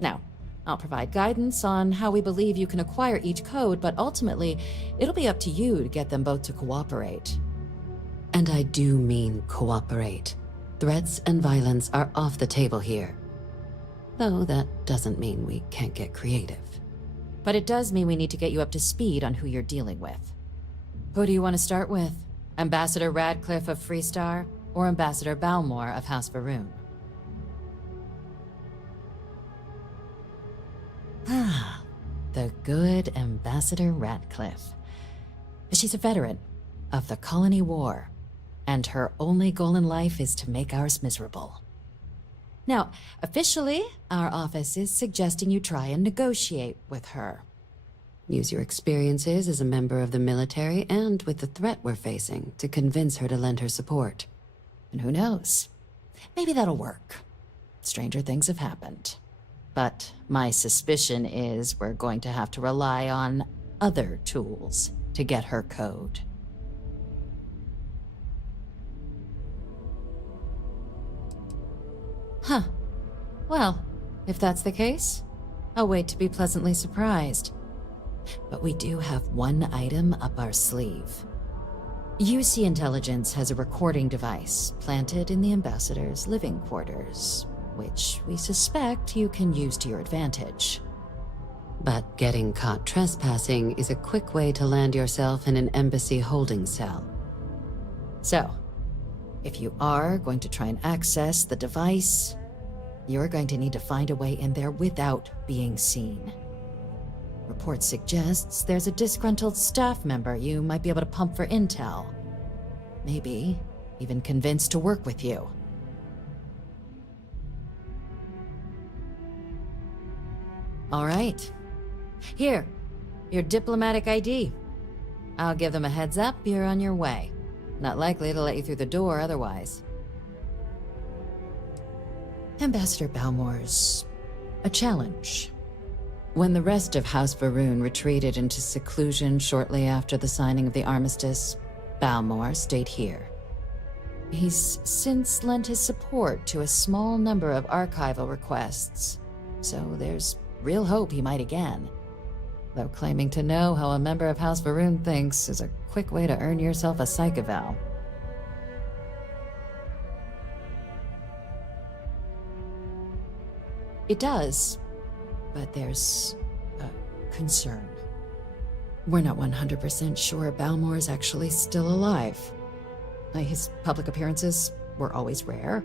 Now, I'll provide guidance on how we believe you can acquire each code, but ultimately, it'll be up to you to get them both to cooperate. And I do mean cooperate. Threats and violence are off the table here. Though that doesn't mean we can't get creative. But it does mean we need to get you up to speed on who you're dealing with. Who do you want to start with? Ambassador Radcliffe of Freestar, or Ambassador Balmore of House Varun? Ah, the good Ambassador Radcliffe. She's a veteran of the Colony War, and her only goal in life is to make ours miserable. Now, officially, our office is suggesting you try and negotiate with her. Use your experiences as a member of the military and with the threat we're facing to convince her to lend her support. And who knows? Maybe that'll work. Stranger things have happened. But my suspicion is we're going to have to rely on other tools to get her code. Huh. Well, if that's the case, I'll wait to be pleasantly surprised. But we do have one item up our sleeve. UC Intelligence has a recording device planted in the Ambassador's living quarters, which we suspect you can use to your advantage. But getting caught trespassing is a quick way to land yourself in an embassy holding cell. So, if you are going to try and access the device, you're going to need to find a way in there without being seen. Report suggests there's a disgruntled staff member you might be able to pump for intel. Maybe even convince to work with you. All right. Here, your diplomatic ID. I'll give them a heads up you're on your way. Not likely to let you through the door otherwise. Ambassador Balmore's a challenge. When the rest of House Varun retreated into seclusion shortly after the signing of the armistice, Balmore stayed here. He's since lent his support to a small number of archival requests, so there's real hope he might again. Though claiming to know how a member of House Varun thinks is a quick way to earn yourself a psych eval. It does. But there's a concern. We're not 100% sure Balmore's actually still alive. His public appearances were always rare,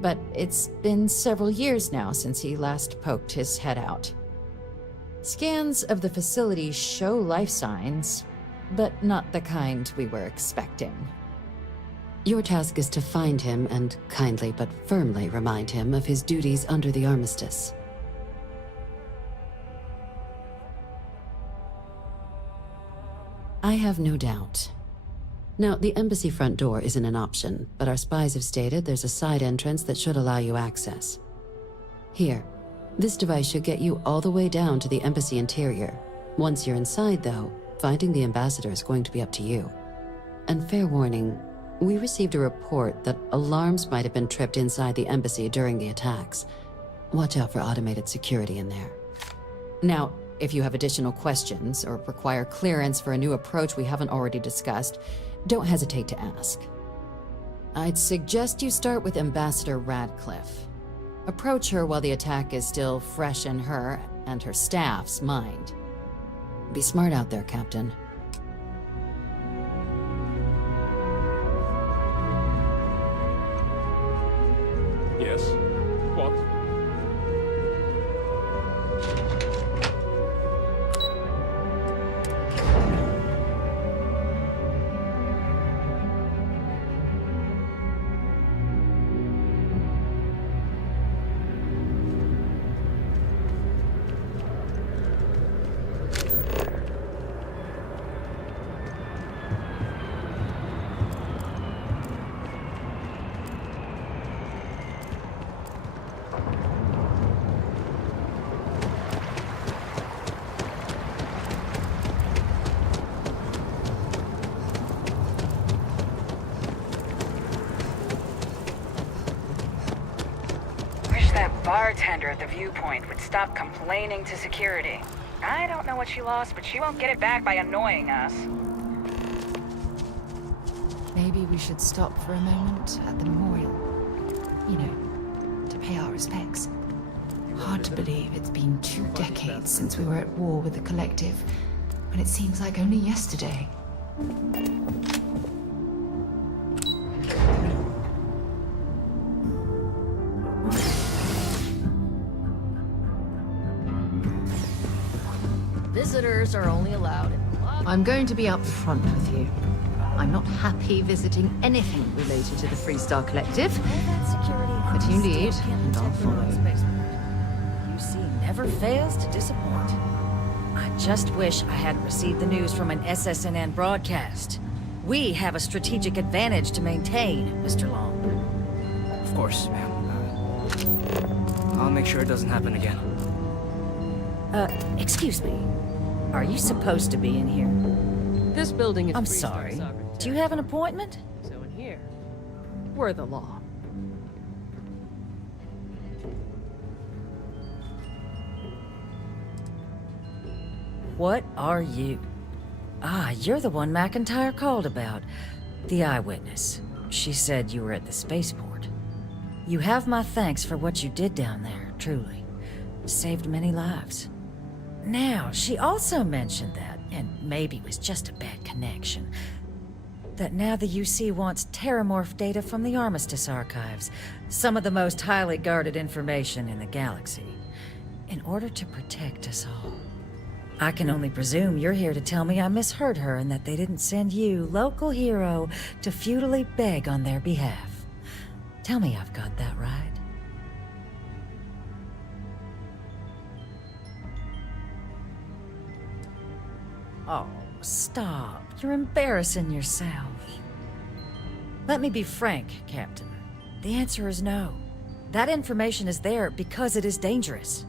but it's been several years now since he last poked his head out. Scans of the facility show life signs, but not the kind we were expecting. Your task is to find him and kindly but firmly remind him of his duties under the armistice. I have no doubt. Now, the embassy front door isn't an option, but our spies have stated there's a side entrance that should allow you access. Here, this device should get you all the way down to the embassy interior. Once you're inside, though, finding the ambassador is going to be up to you. And fair warning, we received a report that alarms might have been tripped inside the embassy during the attacks. Watch out for automated security in there. Now, if you have additional questions or require clearance for a new approach we haven't already discussed, don't hesitate to ask. I'd suggest you start with Ambassador Radcliffe. Approach her while the attack is still fresh in her and her staff's mind. Be smart out there, Captain. Yes? What? that bartender at the viewpoint would stop complaining to security. I don't know what she lost, but she won't get it back by annoying us. Maybe we should stop for a moment at the memorial. You know, to pay our respects. Hard to believe it's been 2 decades since we were at war with the Collective, when it seems like only yesterday. Visitors are only allowed in the lobby. I'm going to be up front with you. I'm not happy visiting anything related to the Freestar Collective. But you lead, and I'll follow. UC never fails to disappoint. I just wish I hadn't received the news from an SSNN broadcast. We have a strategic advantage to maintain, Mr. Long. Of course, ma'am. I'll make sure it doesn't happen again. Excuse me. Are you supposed to be in here? This building is I'm Freestar sorry. sovereign Do you have an appointment? So in here, we're the law. What are you? Ah, you're the one McIntyre called about. The eyewitness. She said you were at the spaceport. You have my thanks for what you did down there, truly. Saved many lives. Now, she also mentioned that, and maybe it was just a bad connection, that now the UC wants Terramorph data from the Armistice archives, some of the most highly guarded information in the galaxy, in order to protect us all. I can only presume you're here to tell me I misheard her and that they didn't send you, local hero, to futilely beg on their behalf. Tell me I've got that right. Oh, stop. You're embarrassing yourself. Let me be frank, Captain. The answer is no. That information is there because it is dangerous.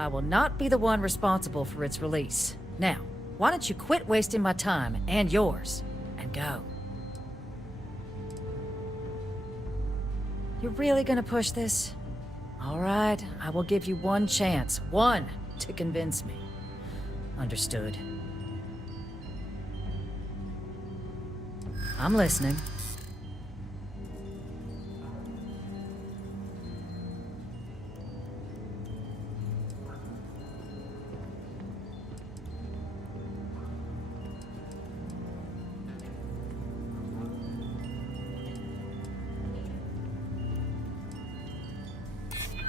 I will not be the one responsible for its release. Now, why don't you quit wasting my time and yours, and go? You're really gonna push this? All right, I will give you one chance. One, to convince me. Understood. I'm listening.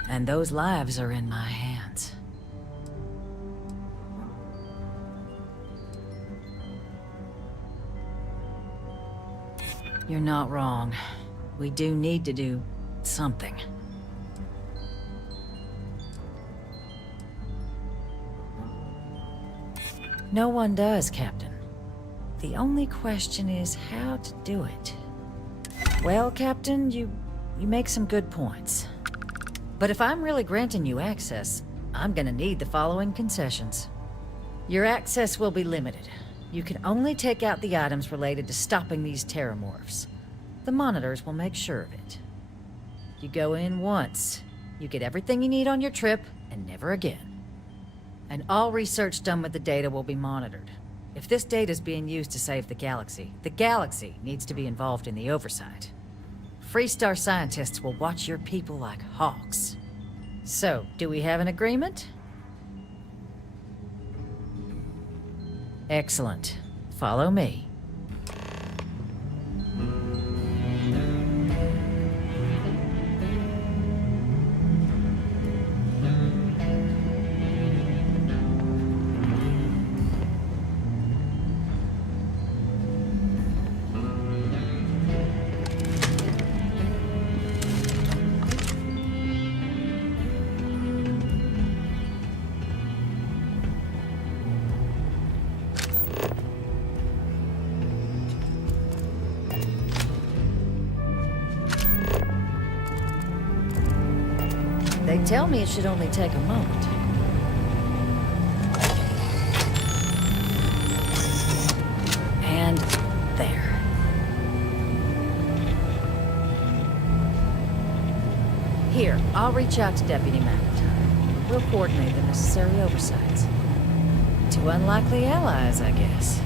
And those lives are in my hands. You're not wrong. We do need to do something. No one does, Captain. The only question is how to do it. Well, Captain, you make some good points. But if I'm really granting you access, I'm gonna need the following concessions. Your access will be limited. You can only take out the items related to stopping these terramorphs. The monitors will make sure of it. You go in once, you get everything you need on your trip, and never again. And all research done with the data will be monitored. If this data is being used to save the galaxy needs to be involved in the oversight. Freestar scientists will watch your people like hawks. So, do we have an agreement? Excellent. Follow me. They tell me it should only take a moment. And there. Here, I'll reach out to Deputy McIntyre. We'll coordinate the necessary oversights. Two unlikely allies, I guess.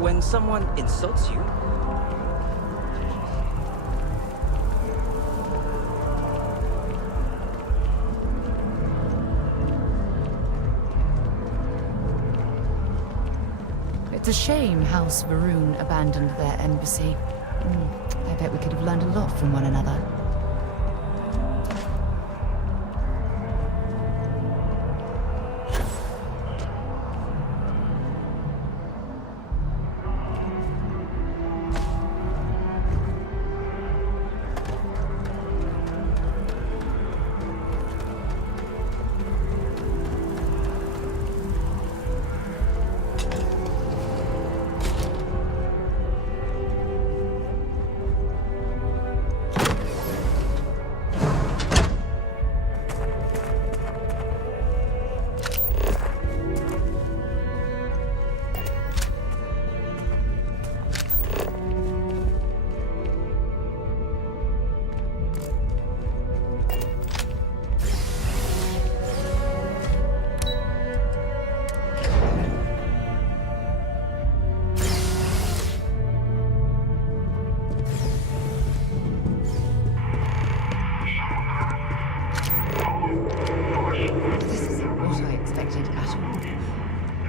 When someone insults you, it's a shame House Varun abandoned their embassy. I bet we could have learned a lot from one another.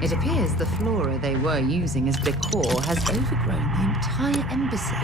It appears the flora they were using as decor has overgrown the entire embassy.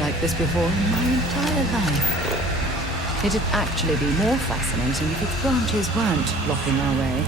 Like this before in my entire life. It'd actually be more fascinating if its branches weren't blocking our way.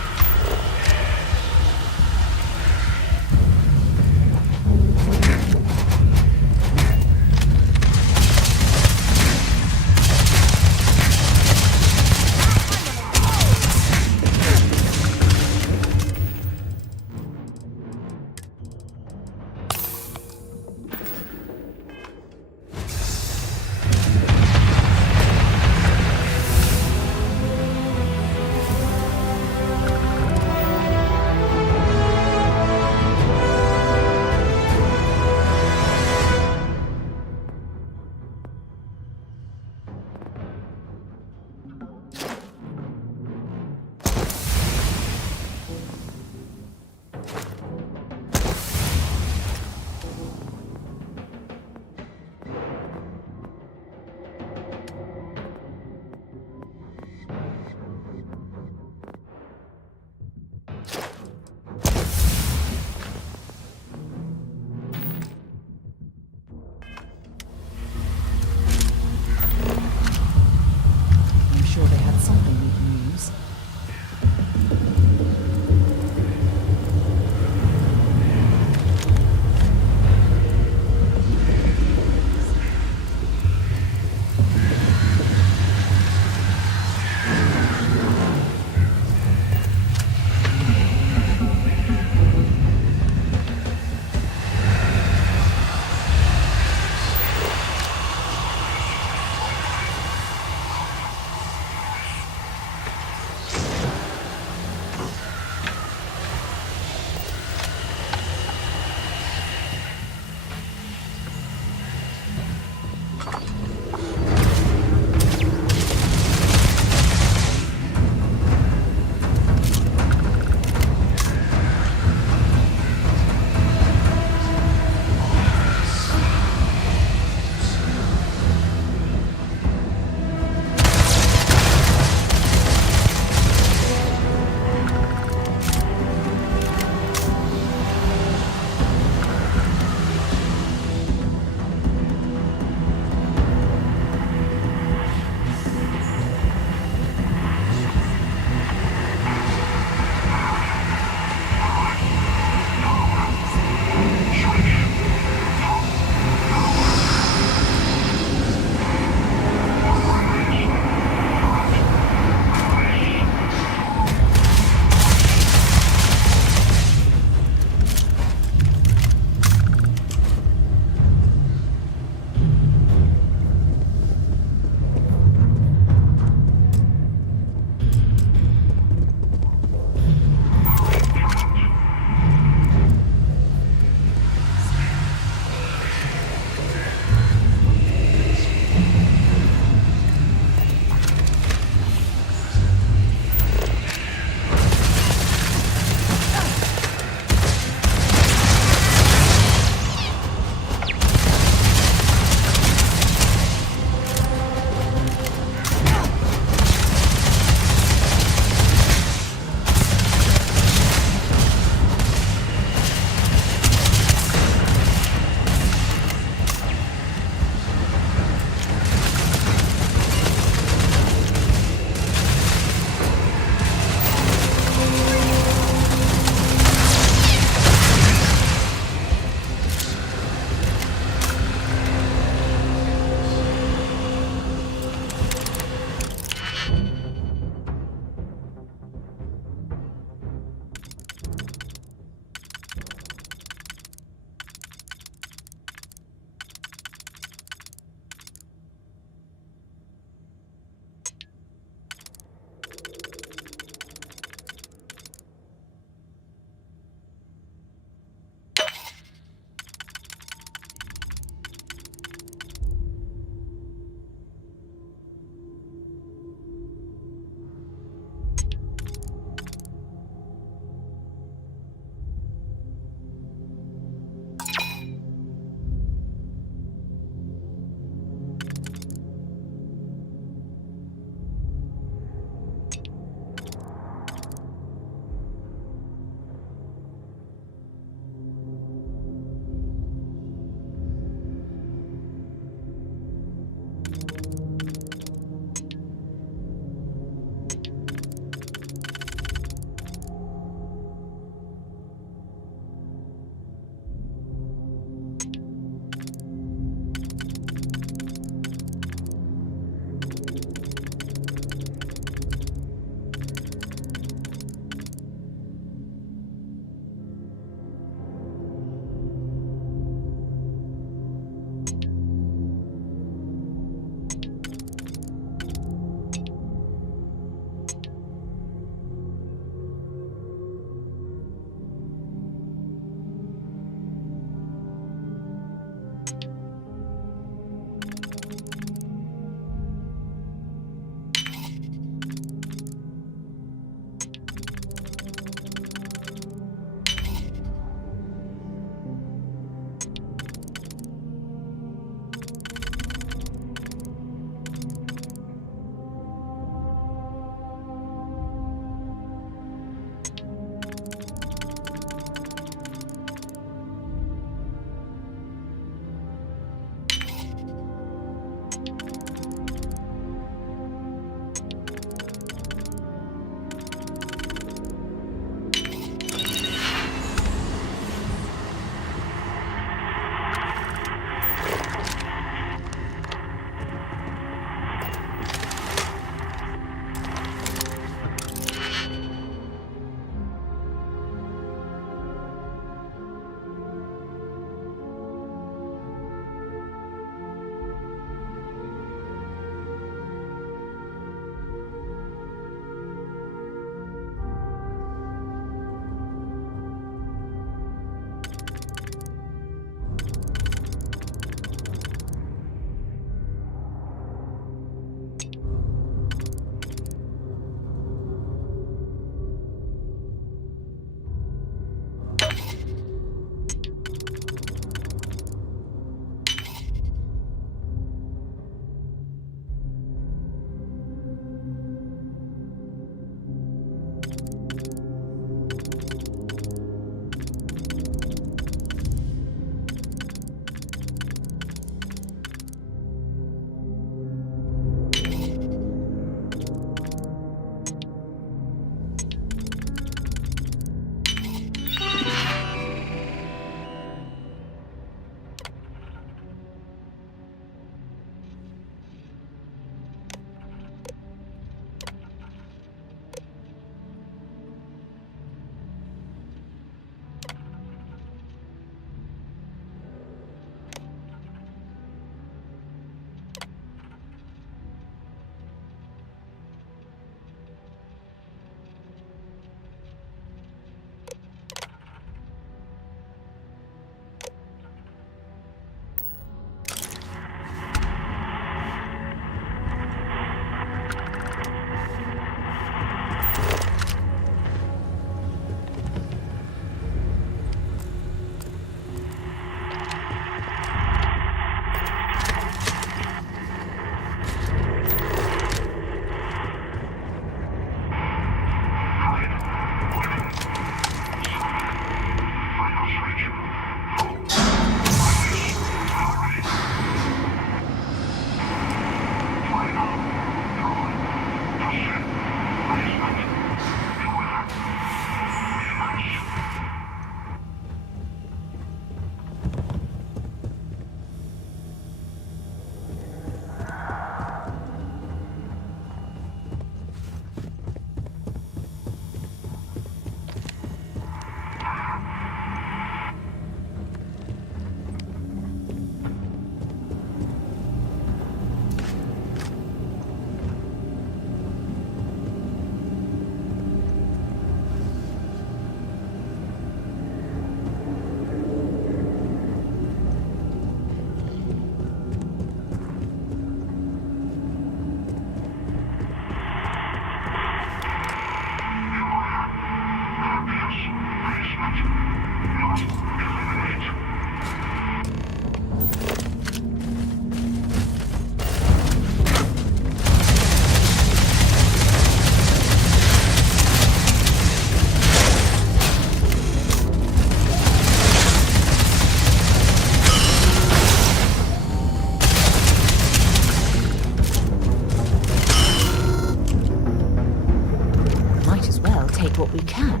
what we can.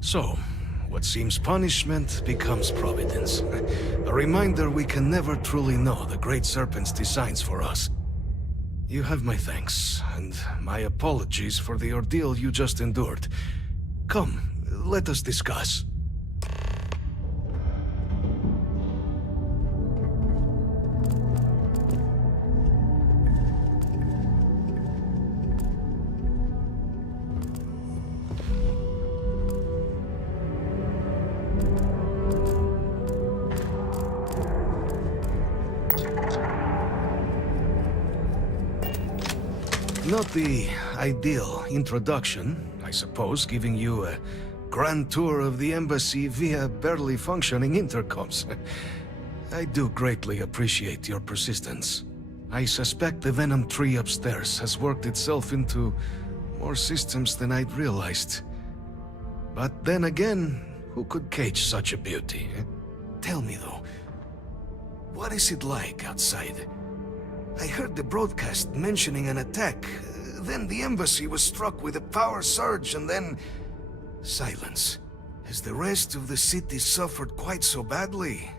So, what seems punishment becomes providence. A reminder we can never truly know the Great Serpent's designs for us. You have my thanks, and my apologies for the ordeal you just endured. Come, let us discuss. Not the ideal introduction, I suppose, giving you a grand tour of the embassy via barely functioning intercoms. I do greatly appreciate your persistence. I suspect the Venom tree upstairs has worked itself into more systems than I'd realized. But then again, who could cage such a beauty? Tell me though, what is it like outside? I heard the broadcast mentioning an attack. Then the embassy was struck with a power surge and then... silence. Has the rest of the city suffered quite so badly?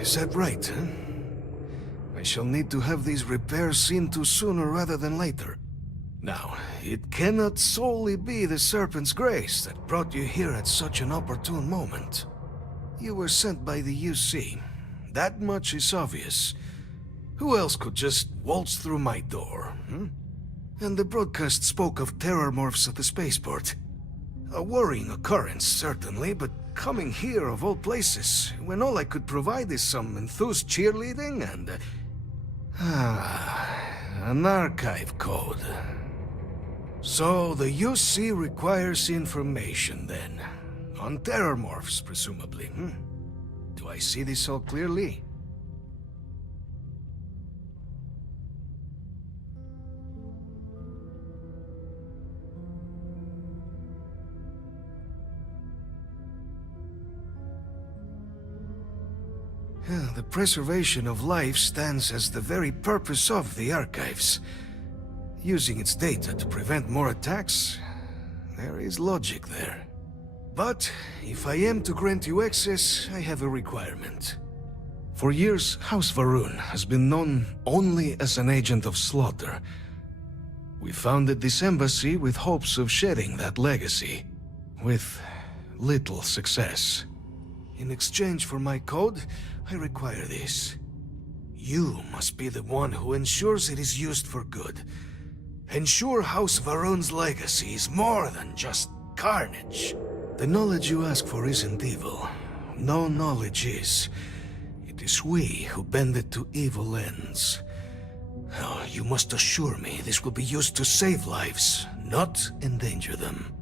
Is that right, huh? I shall need to have these repairs seen to sooner rather than later. Now, it cannot solely be the Serpent's grace that brought you here at such an opportune moment. You were sent by the UC. That much is obvious. Who else could just waltz through my door, hmm? And the broadcast spoke of terror morphs at the spaceport. A worrying occurrence, certainly, but coming here of all places, when all I could provide is some enthused cheerleading and... an archive code. So the UC requires information, then. On terror morphs, presumably, hmm? Do I see this all clearly? The preservation of life stands as the very purpose of the archives. Using its data to prevent more attacks, there is logic there. But if I am to grant you access, I have a requirement. For years, House Varun has been known only as an agent of slaughter. We founded this embassy with hopes of shedding that legacy, with little success. In exchange for my code, I require this. You must be the one who ensures it is used for good. Ensure House Varun's legacy is more than just carnage. The knowledge you ask for isn't evil. No knowledge is. It is we who bend it to evil ends. Oh, you must assure me this will be used to save lives, not endanger them.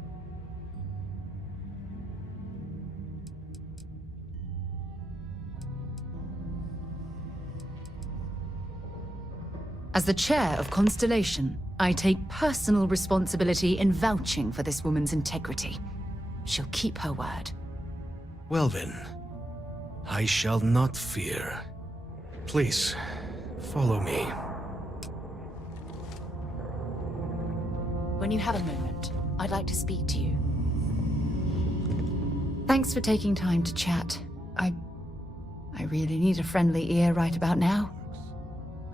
As the chair of Constellation, I take personal responsibility in vouching for this woman's integrity. She'll keep her word. Well then, I shall not fear. Please, follow me. When you have a moment, I'd like to speak to you. Thanks for taking time to chat. I really need a friendly ear right about now.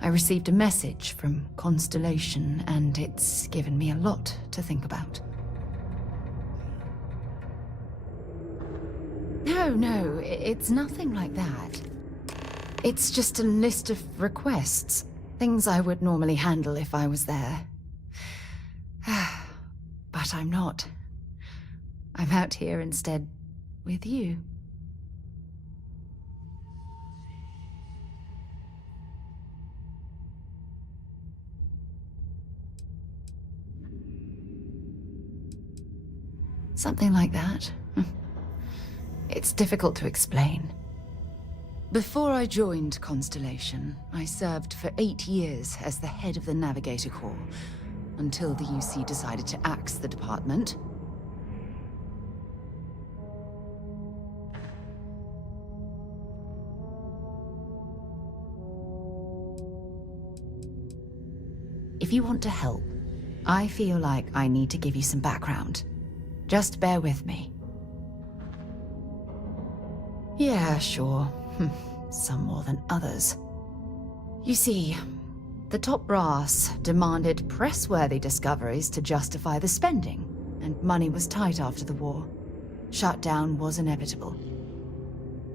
I received a message from Constellation, and it's given me a lot to think about. No, it's nothing like that. It's just a list of requests. Things I would normally handle if I was there. But I'm not. I'm out here instead with you. Something like that. It's difficult to explain. Before I joined Constellation, I served for 8 years as the head of the Navigator Corps, until the UC decided to axe the department. If you want to help, I feel like I need to give you some background. Just bear with me. Yeah, sure. Some more than others. You see, the top brass demanded press-worthy discoveries to justify the spending, and money was tight after the war. Shutdown was inevitable.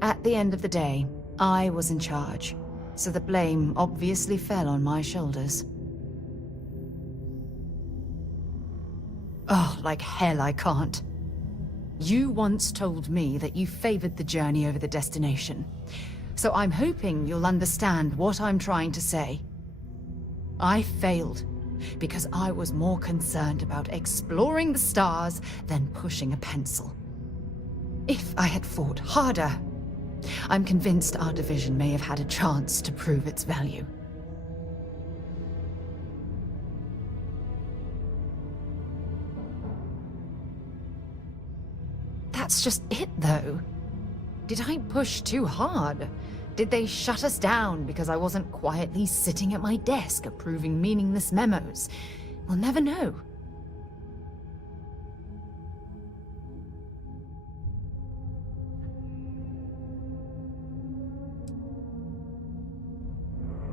At the end of the day, I was in charge, so the blame obviously fell on my shoulders. Oh, like hell I can't. You once told me that you favored the journey over the destination, so I'm hoping you'll understand what I'm trying to say. I failed because I was more concerned about exploring the stars than pushing a pencil. If I had fought harder, I'm convinced our division may have had a chance to prove its value. That's just it, though. Did I push too hard? Did they shut us down because I wasn't quietly sitting at my desk approving meaningless memos? We'll never know.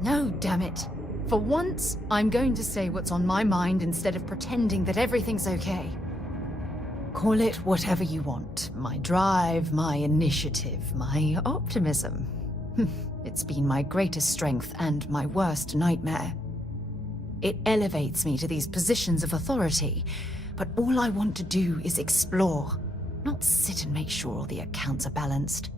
No, damn it. For once, I'm going to say what's on my mind instead of pretending that everything's okay. Call it whatever you want. My drive, my initiative, my optimism. It's been my greatest strength and my worst nightmare. It elevates me to these positions of authority, but all I want to do is explore, not sit and make sure all the accounts are balanced.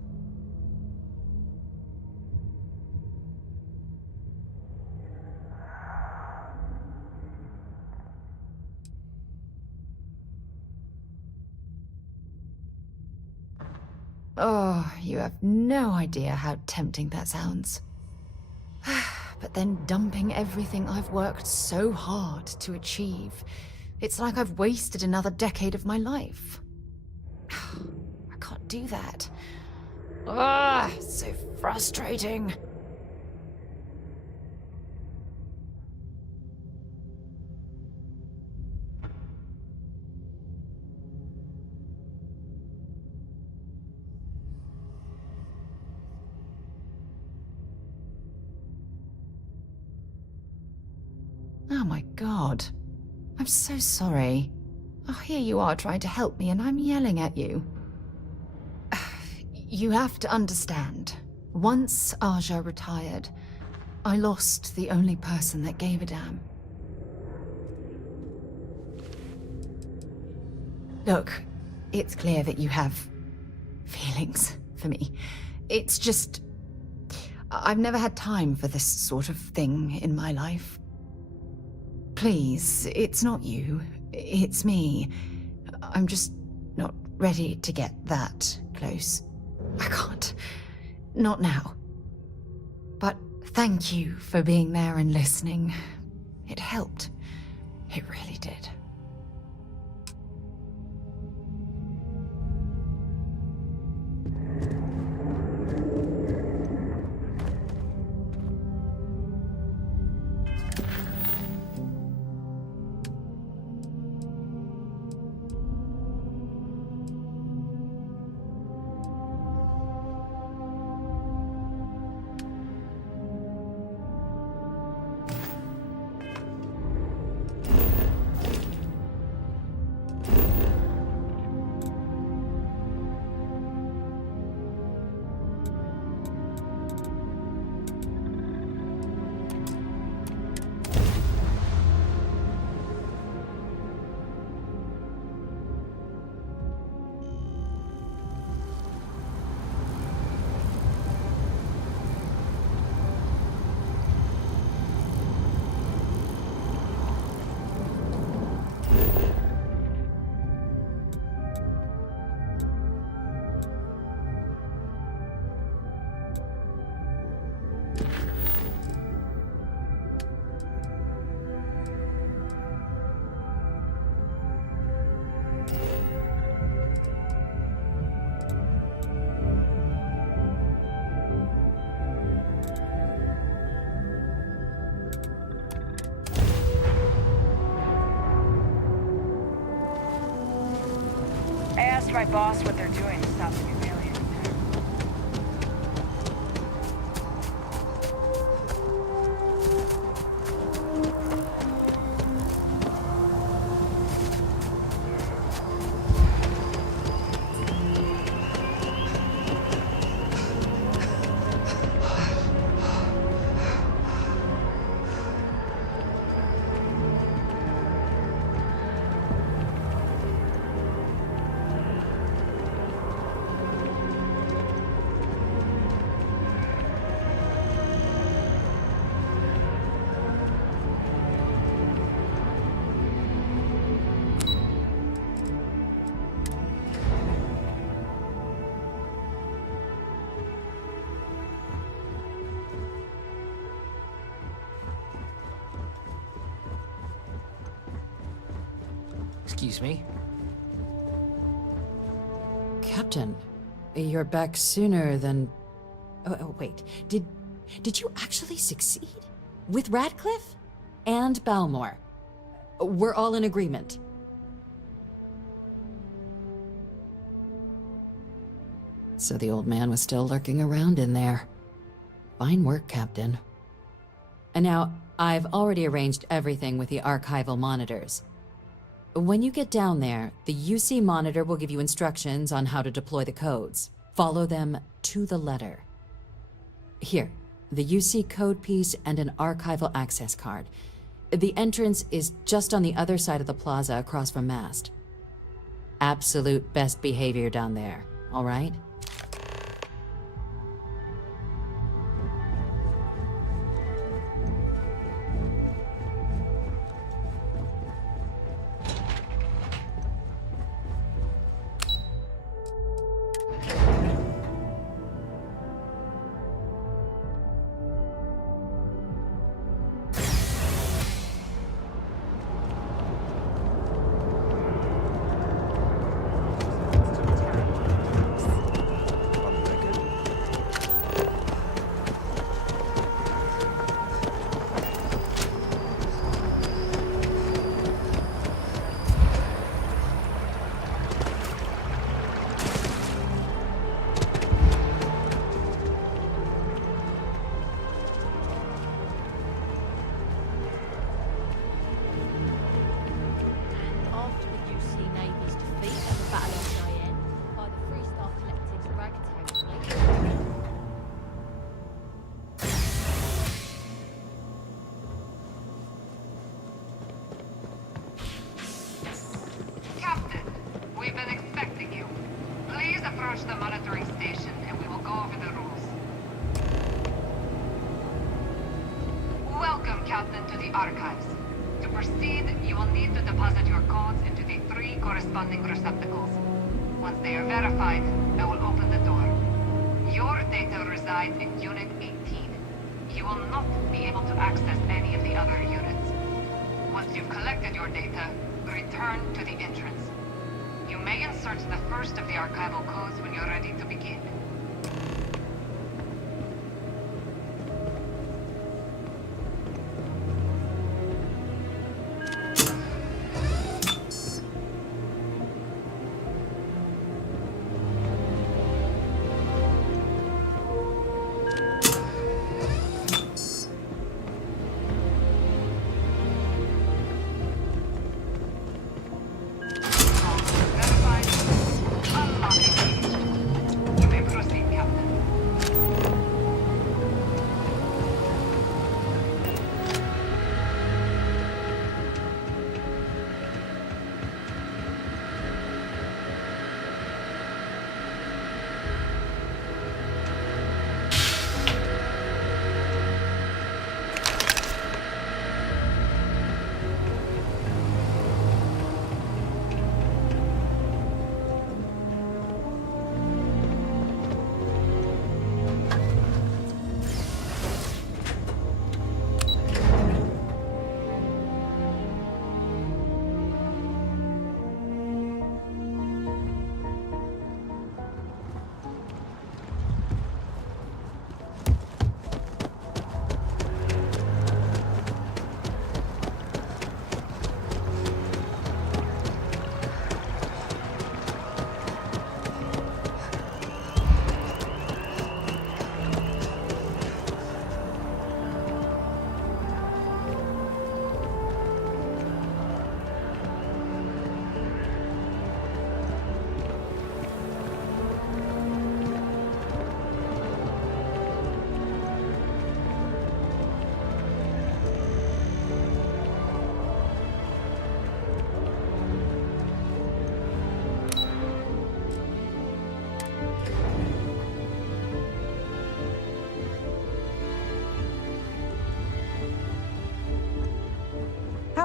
Oh, you have no idea how tempting that sounds. But then dumping everything I've worked so hard to achieve, it's like I've wasted another decade of my life. I can't do that. So frustrating. Oh my god. I'm so sorry. Oh, here you are trying to help me and I'm yelling at you. You have to understand. Once Aja retired, I lost the only person that gave a damn. Look, it's clear that you have feelings for me. It's just... I've never had time for this sort of thing in my life. Please, it's not you. It's me. I'm just not ready to get that close. I can't. Not now. But thank you for being there and listening. It helped. It really did. my boss what they're doing to stop the new alien attack. Excuse me? Captain, you're back sooner than... Oh, wait. Did you actually succeed? With Radcliffe? And Balmore? We're all in agreement. So the old man was still lurking around in there. Fine work, Captain. And now, I've already arranged everything with the archival monitors. When you get down there, the UC monitor will give you instructions on how to deploy the codes. Follow them to the letter. Here, the UC code piece and an archival access card. The entrance is just on the other side of the plaza across from Mast. Absolute best behavior down there, all right? the monitoring station and we will go over the rules. Welcome, Captain, to the Archives. To proceed, you will need to deposit your codes into the 3 corresponding receptacles. Once they are verified, I will open the door. Your data resides in Unit 18. You will not be able to access any of the other units. Once you've collected your data, return to the entrance. You may insert the first of the archival codes when you're ready to begin.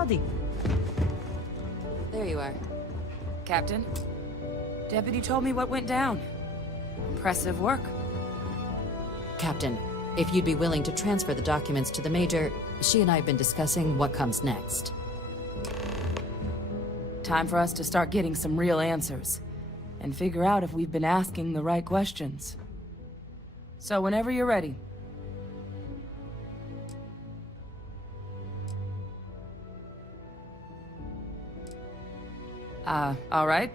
Howdy. There you are. Captain, Deputy told me what went down. Impressive work. Captain, if you'd be willing to transfer the documents to the Major, she and I have been discussing what comes next. Time for us to start getting some real answers, and figure out if we've been asking the right questions. So whenever you're ready. All right.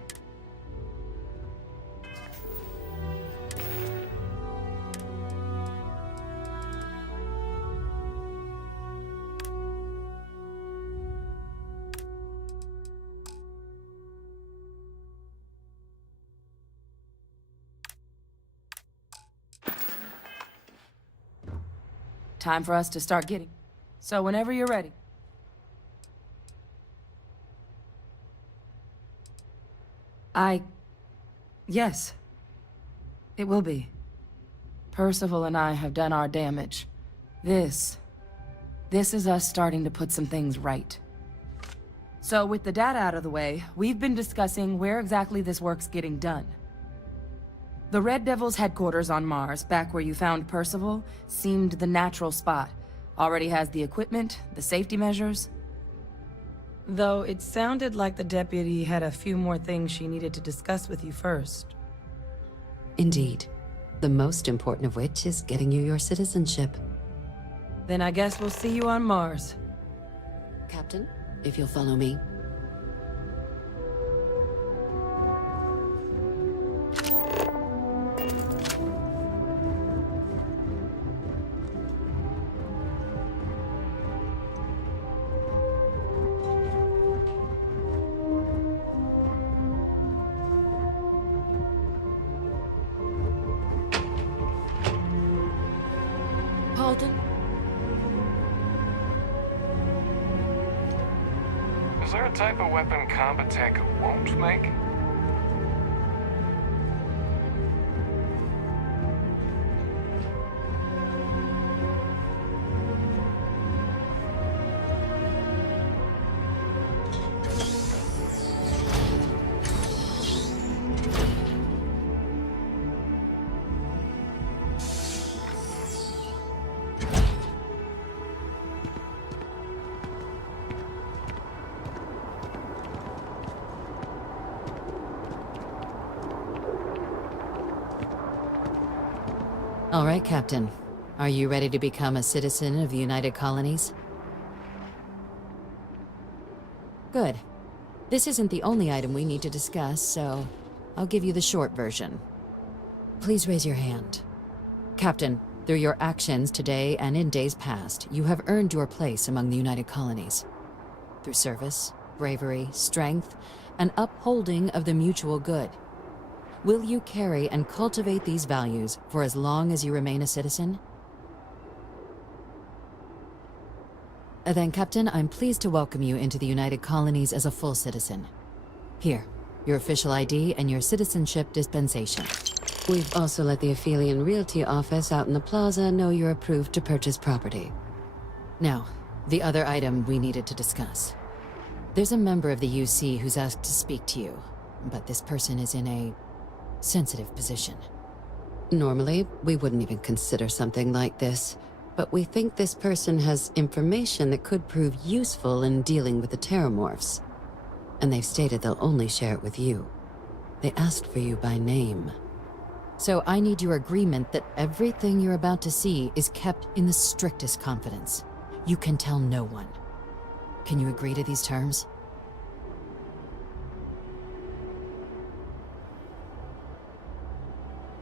Time for us to start getting. So whenever you're ready. Yes. It will be. Percival and I have done our damage. This is us starting to put some things right. So with the data out of the way, we've been discussing where exactly this work's getting done. The Red Devil's headquarters on Mars, back where you found Percival, seemed the natural spot. Already has the equipment, the safety measures. Though it sounded like the deputy had a few more things she needed to discuss with you first. Indeed. The most important of which is getting you your citizenship. Then I guess we'll see you on Mars. Captain, if you'll follow me. Is there a type of weapon combat tech won't make? All right, Captain. Are you ready to become a citizen of the United Colonies? Good. This isn't the only item we need to discuss, so I'll give you the short version. Please raise your hand. Captain, through your actions today and in days past, you have earned your place among the United Colonies. Through service, bravery, strength, and upholding of the mutual good. Will you carry and cultivate these values for as long as you remain a citizen? Then, Captain, I'm pleased to welcome you into the United Colonies as a full citizen. Here, your official ID and your citizenship dispensation. We've also let the Aphelion Realty office out in the plaza know you're approved to purchase property. Now, the other item we needed to discuss. There's a member of the UC who's asked to speak to you, but this person is in a sensitive position. Normally, we wouldn't even consider something like this, but we think this person has information that could prove useful in dealing with the Terramorphs. And they've stated they'll only share it with you. They asked for you by name. So I need your agreement that everything you're about to see is kept in the strictest confidence. You can tell no one. Can you agree to these terms?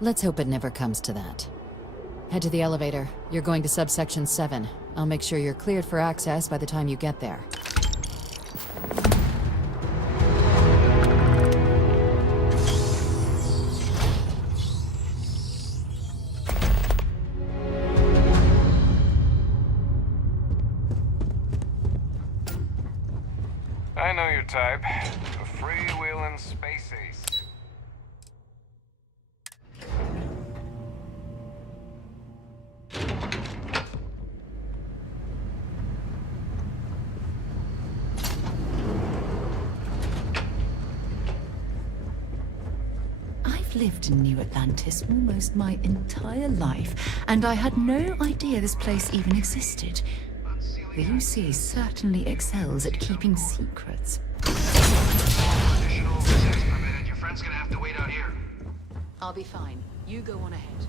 Let's hope it never comes to that. Head to the elevator. You're going to subsection 7. I'll make sure you're cleared for access by the time you get there. I know your type. A freewheeling space ace. I've lived in New Atlantis almost my entire life, and I had no idea this place even existed. The UC certainly excels at keeping secrets. Additional visitors permitted. Your friend's gonna have to wait out here. I'll be fine. You go on ahead.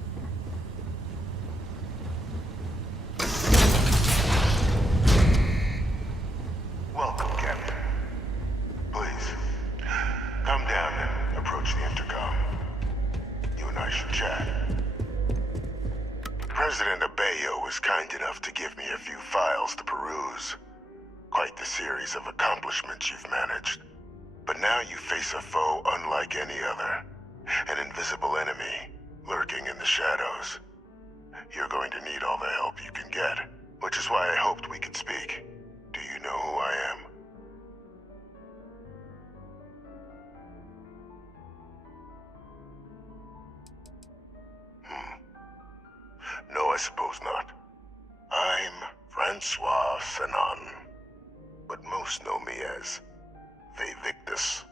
Welcome, Captain. Please, come down and approach the intercom. You and I should chat. President Abeyo was kind enough to give me a few files to peruse. Quite the series of accomplishments you've managed. But now you face a foe unlike any other. An invisible enemy, lurking in the shadows. You're going to need all the help you can get, which is why I hoped we could speak. Do you know who I am? No, I suppose not. I'm Francois Sanon, but most know me as Vivictus.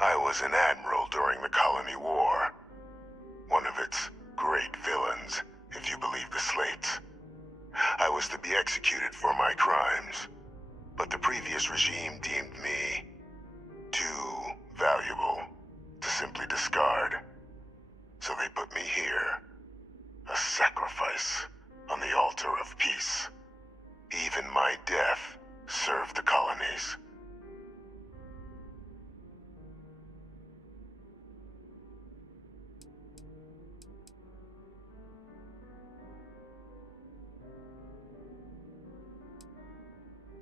I was an admiral during the Colony War. One of its great villains, if you believe the slates. I was to be executed for my crimes, but the previous regime deemed me too valuable to simply discard. So they put me here, a sacrifice on the altar of peace. Even my death served the colonies.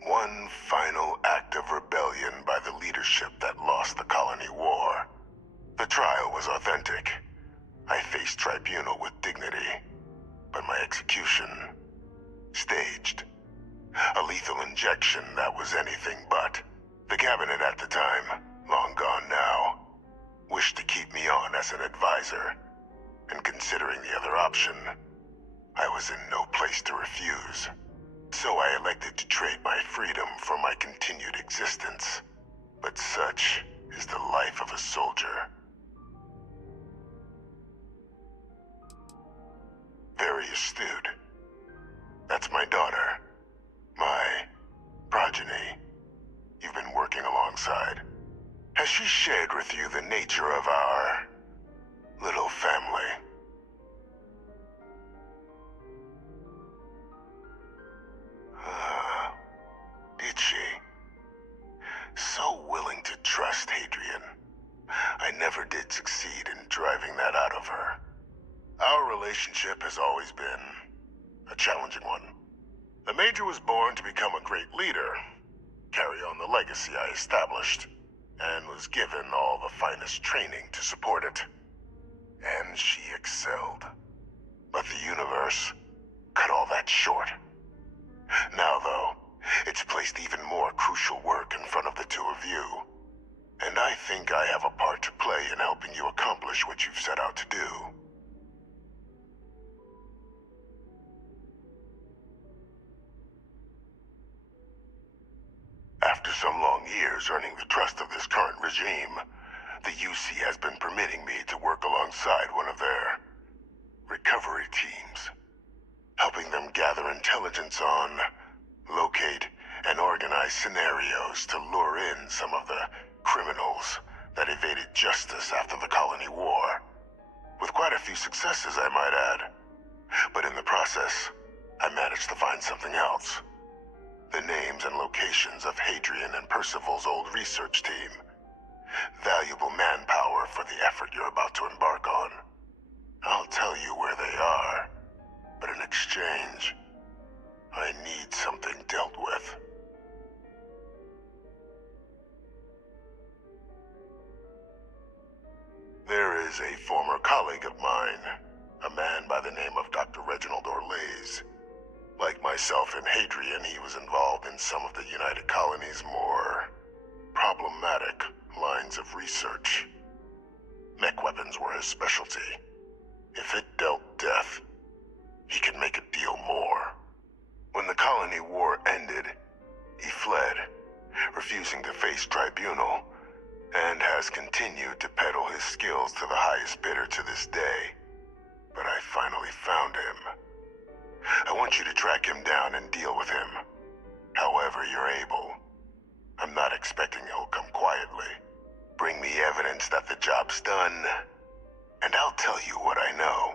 One final act of rebellion by the leadership that lost the Colony War. The trial was authentic. I faced tribunal with dignity, but my execution, staged. A lethal injection that was anything but. The cabinet at the time, long gone now, wished to keep me on as an advisor, and considering the other option, I was in no place to refuse. So I elected to trade my freedom for my continued existence. But such is the life of a soldier. Very astute. That's my daughter. My progeny. You've been working alongside. Has she shared with you the nature of our little family? Did she? So willing to trust Hadrian. I never did succeed in driving that out of her. Our relationship has always been a challenging one. The Major was born to become a great leader, carry on the legacy I established, and was given all the finest training to support it. And she excelled. But the universe cut all that short. Now, though, it's placed even more crucial work in front of the two of you. And I think I have a part to play in helping you accomplish what you've set out to do. After some long years earning the trust of this current regime, the UC has been permitting me to work alongside one of their recovery teams, helping them gather intelligence on, locate, and organize scenarios to lure in some of the criminals that evaded justice after the Colony War. With quite a few successes, I might add. But in the process, I managed to find something else. The names and locations of Hadrian and Percival's old research team. Valuable manpower for the effort you're about to embark on. I'll tell you where they are, but in exchange, I need something dealt with. There is a former colleague of mine, a man by the name of Dr. Reginald Orlaise. Like myself and Hadrian, he was involved in some of the United Colony's more problematic lines of research. Mech weapons were his specialty. If it dealt death, he could make a deal more. When the Colony War ended, he fled, refusing to face tribunal, and has continued to peddle his skills to the highest bidder to this day. But I finally found him. I want you to track him down and deal with him, however you're able. I'm not expecting he'll come quietly. Bring me evidence that the job's done, and I'll tell you what I know.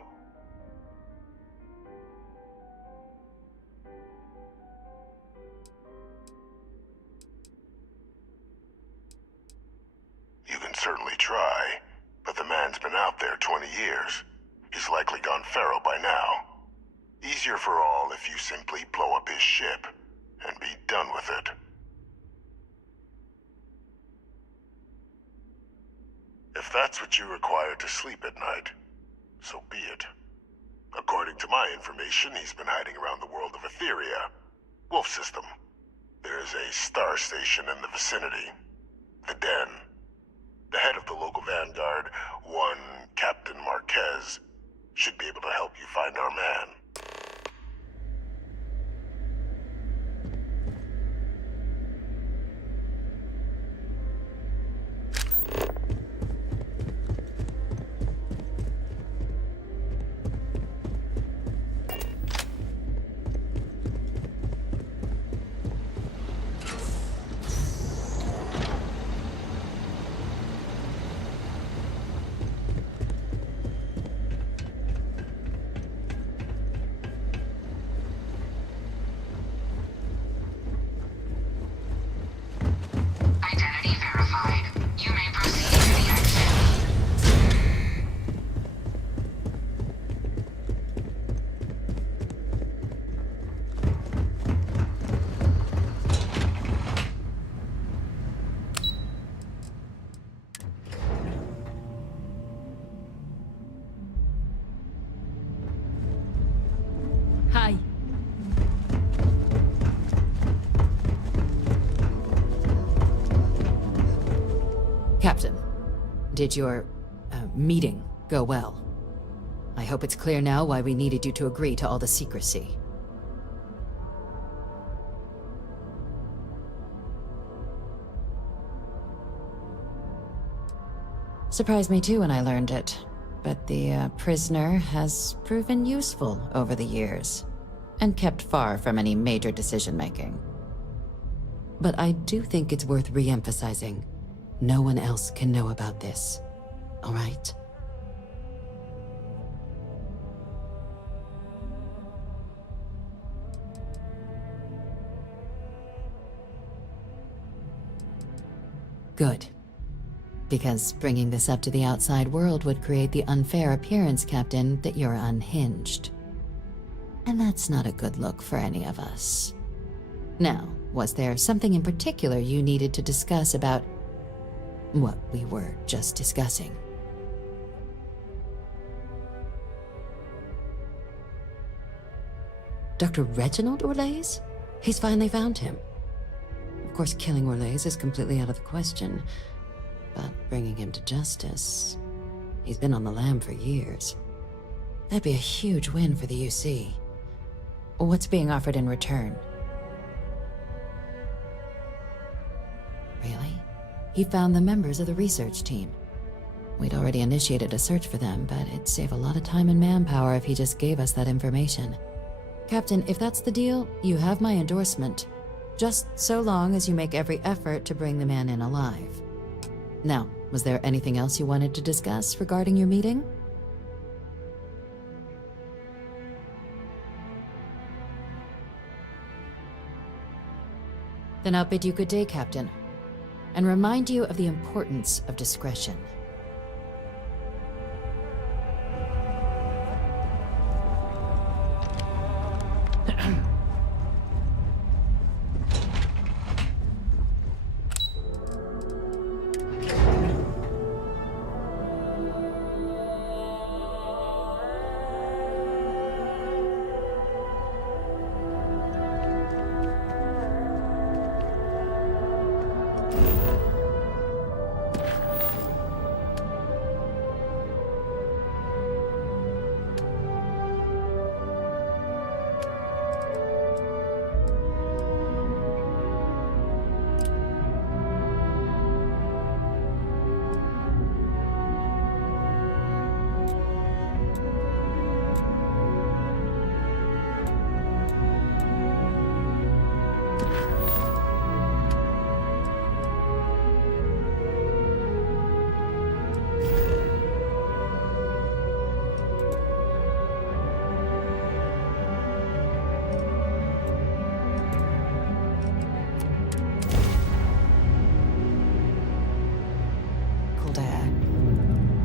You can certainly try, but the man's been out there 20 years. He's likely gone feral by now. Easier for all if you simply blow up his ship and be done with it. If that's what you require to sleep at night, so be it. According to my information, he's been hiding around the world of Etheria, Wolf System. There's a star station in the vicinity, the Den. The head of the local vanguard, one Captain Marquez, should be able to help you find our man. Identity verified. You may proceed to the exit. Hi. Captain, did your meeting go well? I hope it's clear now why we needed you to agree to all the secrecy. Surprised me too when I learned it, but the prisoner has proven useful over the years, and kept far from any major decision-making. But I do think it's worth re-emphasizing. No one else can know about this, all right? Good. Because bringing this up to the outside world would create the unfair appearance, Captain, that you're unhinged. And that's not a good look for any of us. Now, was there something in particular you needed to discuss about what we were just discussing? Dr. Reginald Orlaise? He's finally found him. Of course, killing Orlaise is completely out of the question, but bringing him to justice... He's been on the lam for years. That'd be a huge win for the UC. What's being offered in return? Really? He found the members of the research team. We'd already initiated a search for them, but it'd save a lot of time and manpower if he just gave us that information. Captain, if that's the deal, you have my endorsement. Just so long as you make every effort to bring the man in alive. Now, was there anything else you wanted to discuss regarding your meeting? Then I'll bid you good day, Captain, and remind you of the importance of discretion.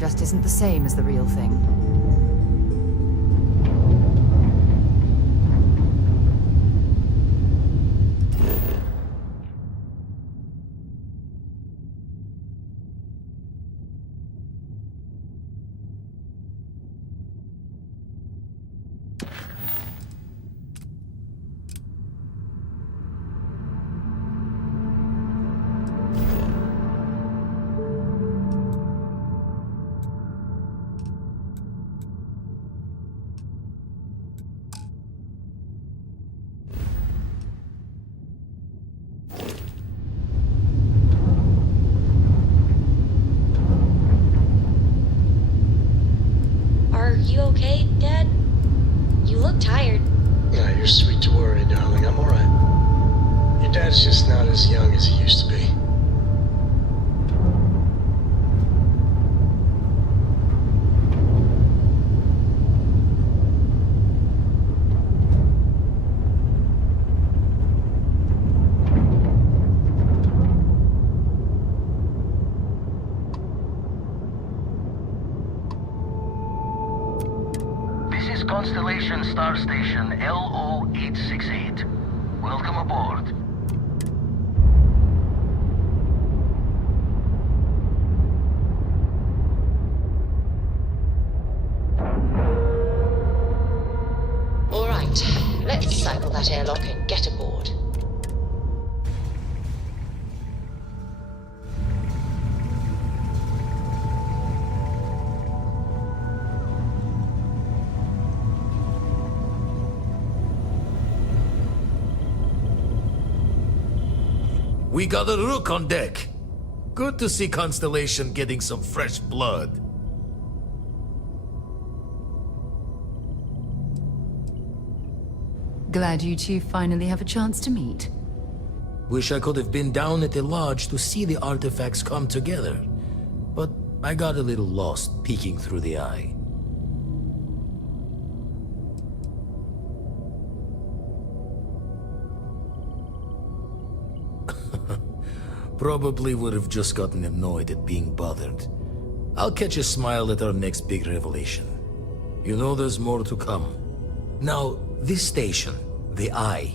just isn't the same as the real thing. Are you okay, Dad? You look tired. Yeah, you're sweet to worry, darling. I'm alright. Your dad's just not as young as he used to be. This is Constellation Star Station LO-868. Welcome aboard. All right, let's cycle that airlock and get aboard. We got a rook on deck. Good to see Constellation getting some fresh blood. Glad you two finally have a chance to meet. Wish I could have been down at the lodge to see the artifacts come together. But I got a little lost peeking through the eye. Probably would have just gotten annoyed at being bothered. I'll catch a smile at our next big revelation. You know there's more to come. Now, this station, the Eye,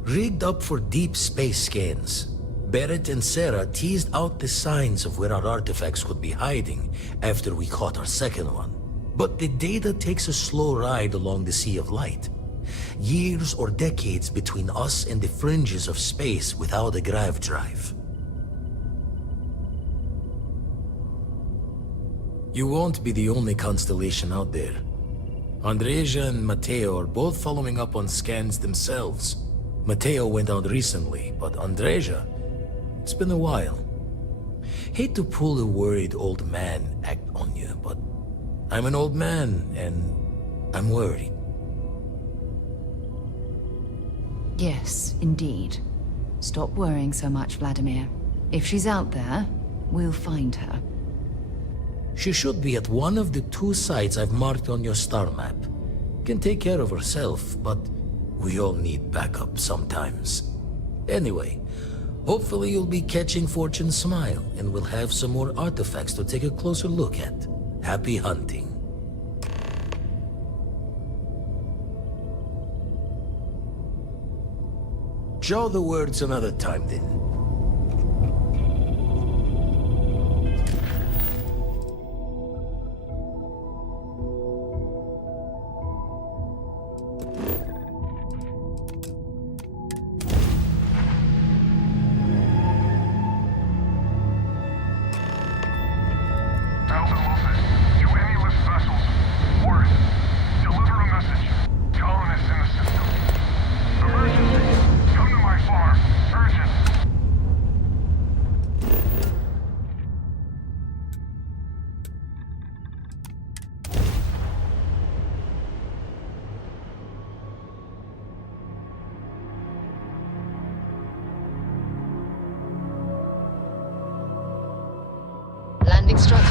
rigged up for deep space scans. Barrett and Sarah teased out the signs of where our artifacts could be hiding after we caught our second one. But the data takes a slow ride along the Sea of Light. Years or decades between us and the fringes of space without a grav drive. You won't be the only constellation out there. Andreja and Matteo are both following up on scans themselves. Matteo went out recently, but Andreja, it's been a while. Hate to pull a worried old man act on you, but I'm an old man and I'm worried. Yes, indeed. Stop worrying so much, Vladimir. If she's out there, we'll find her. She should be at one of the 2 sites I've marked on your star map. Can take care of herself, but we all need backup sometimes. Anyway, hopefully you'll be catching Fortune's smile, and we'll have some more artifacts to take a closer look at. Happy hunting. Jaw the words another time, then. Landing struts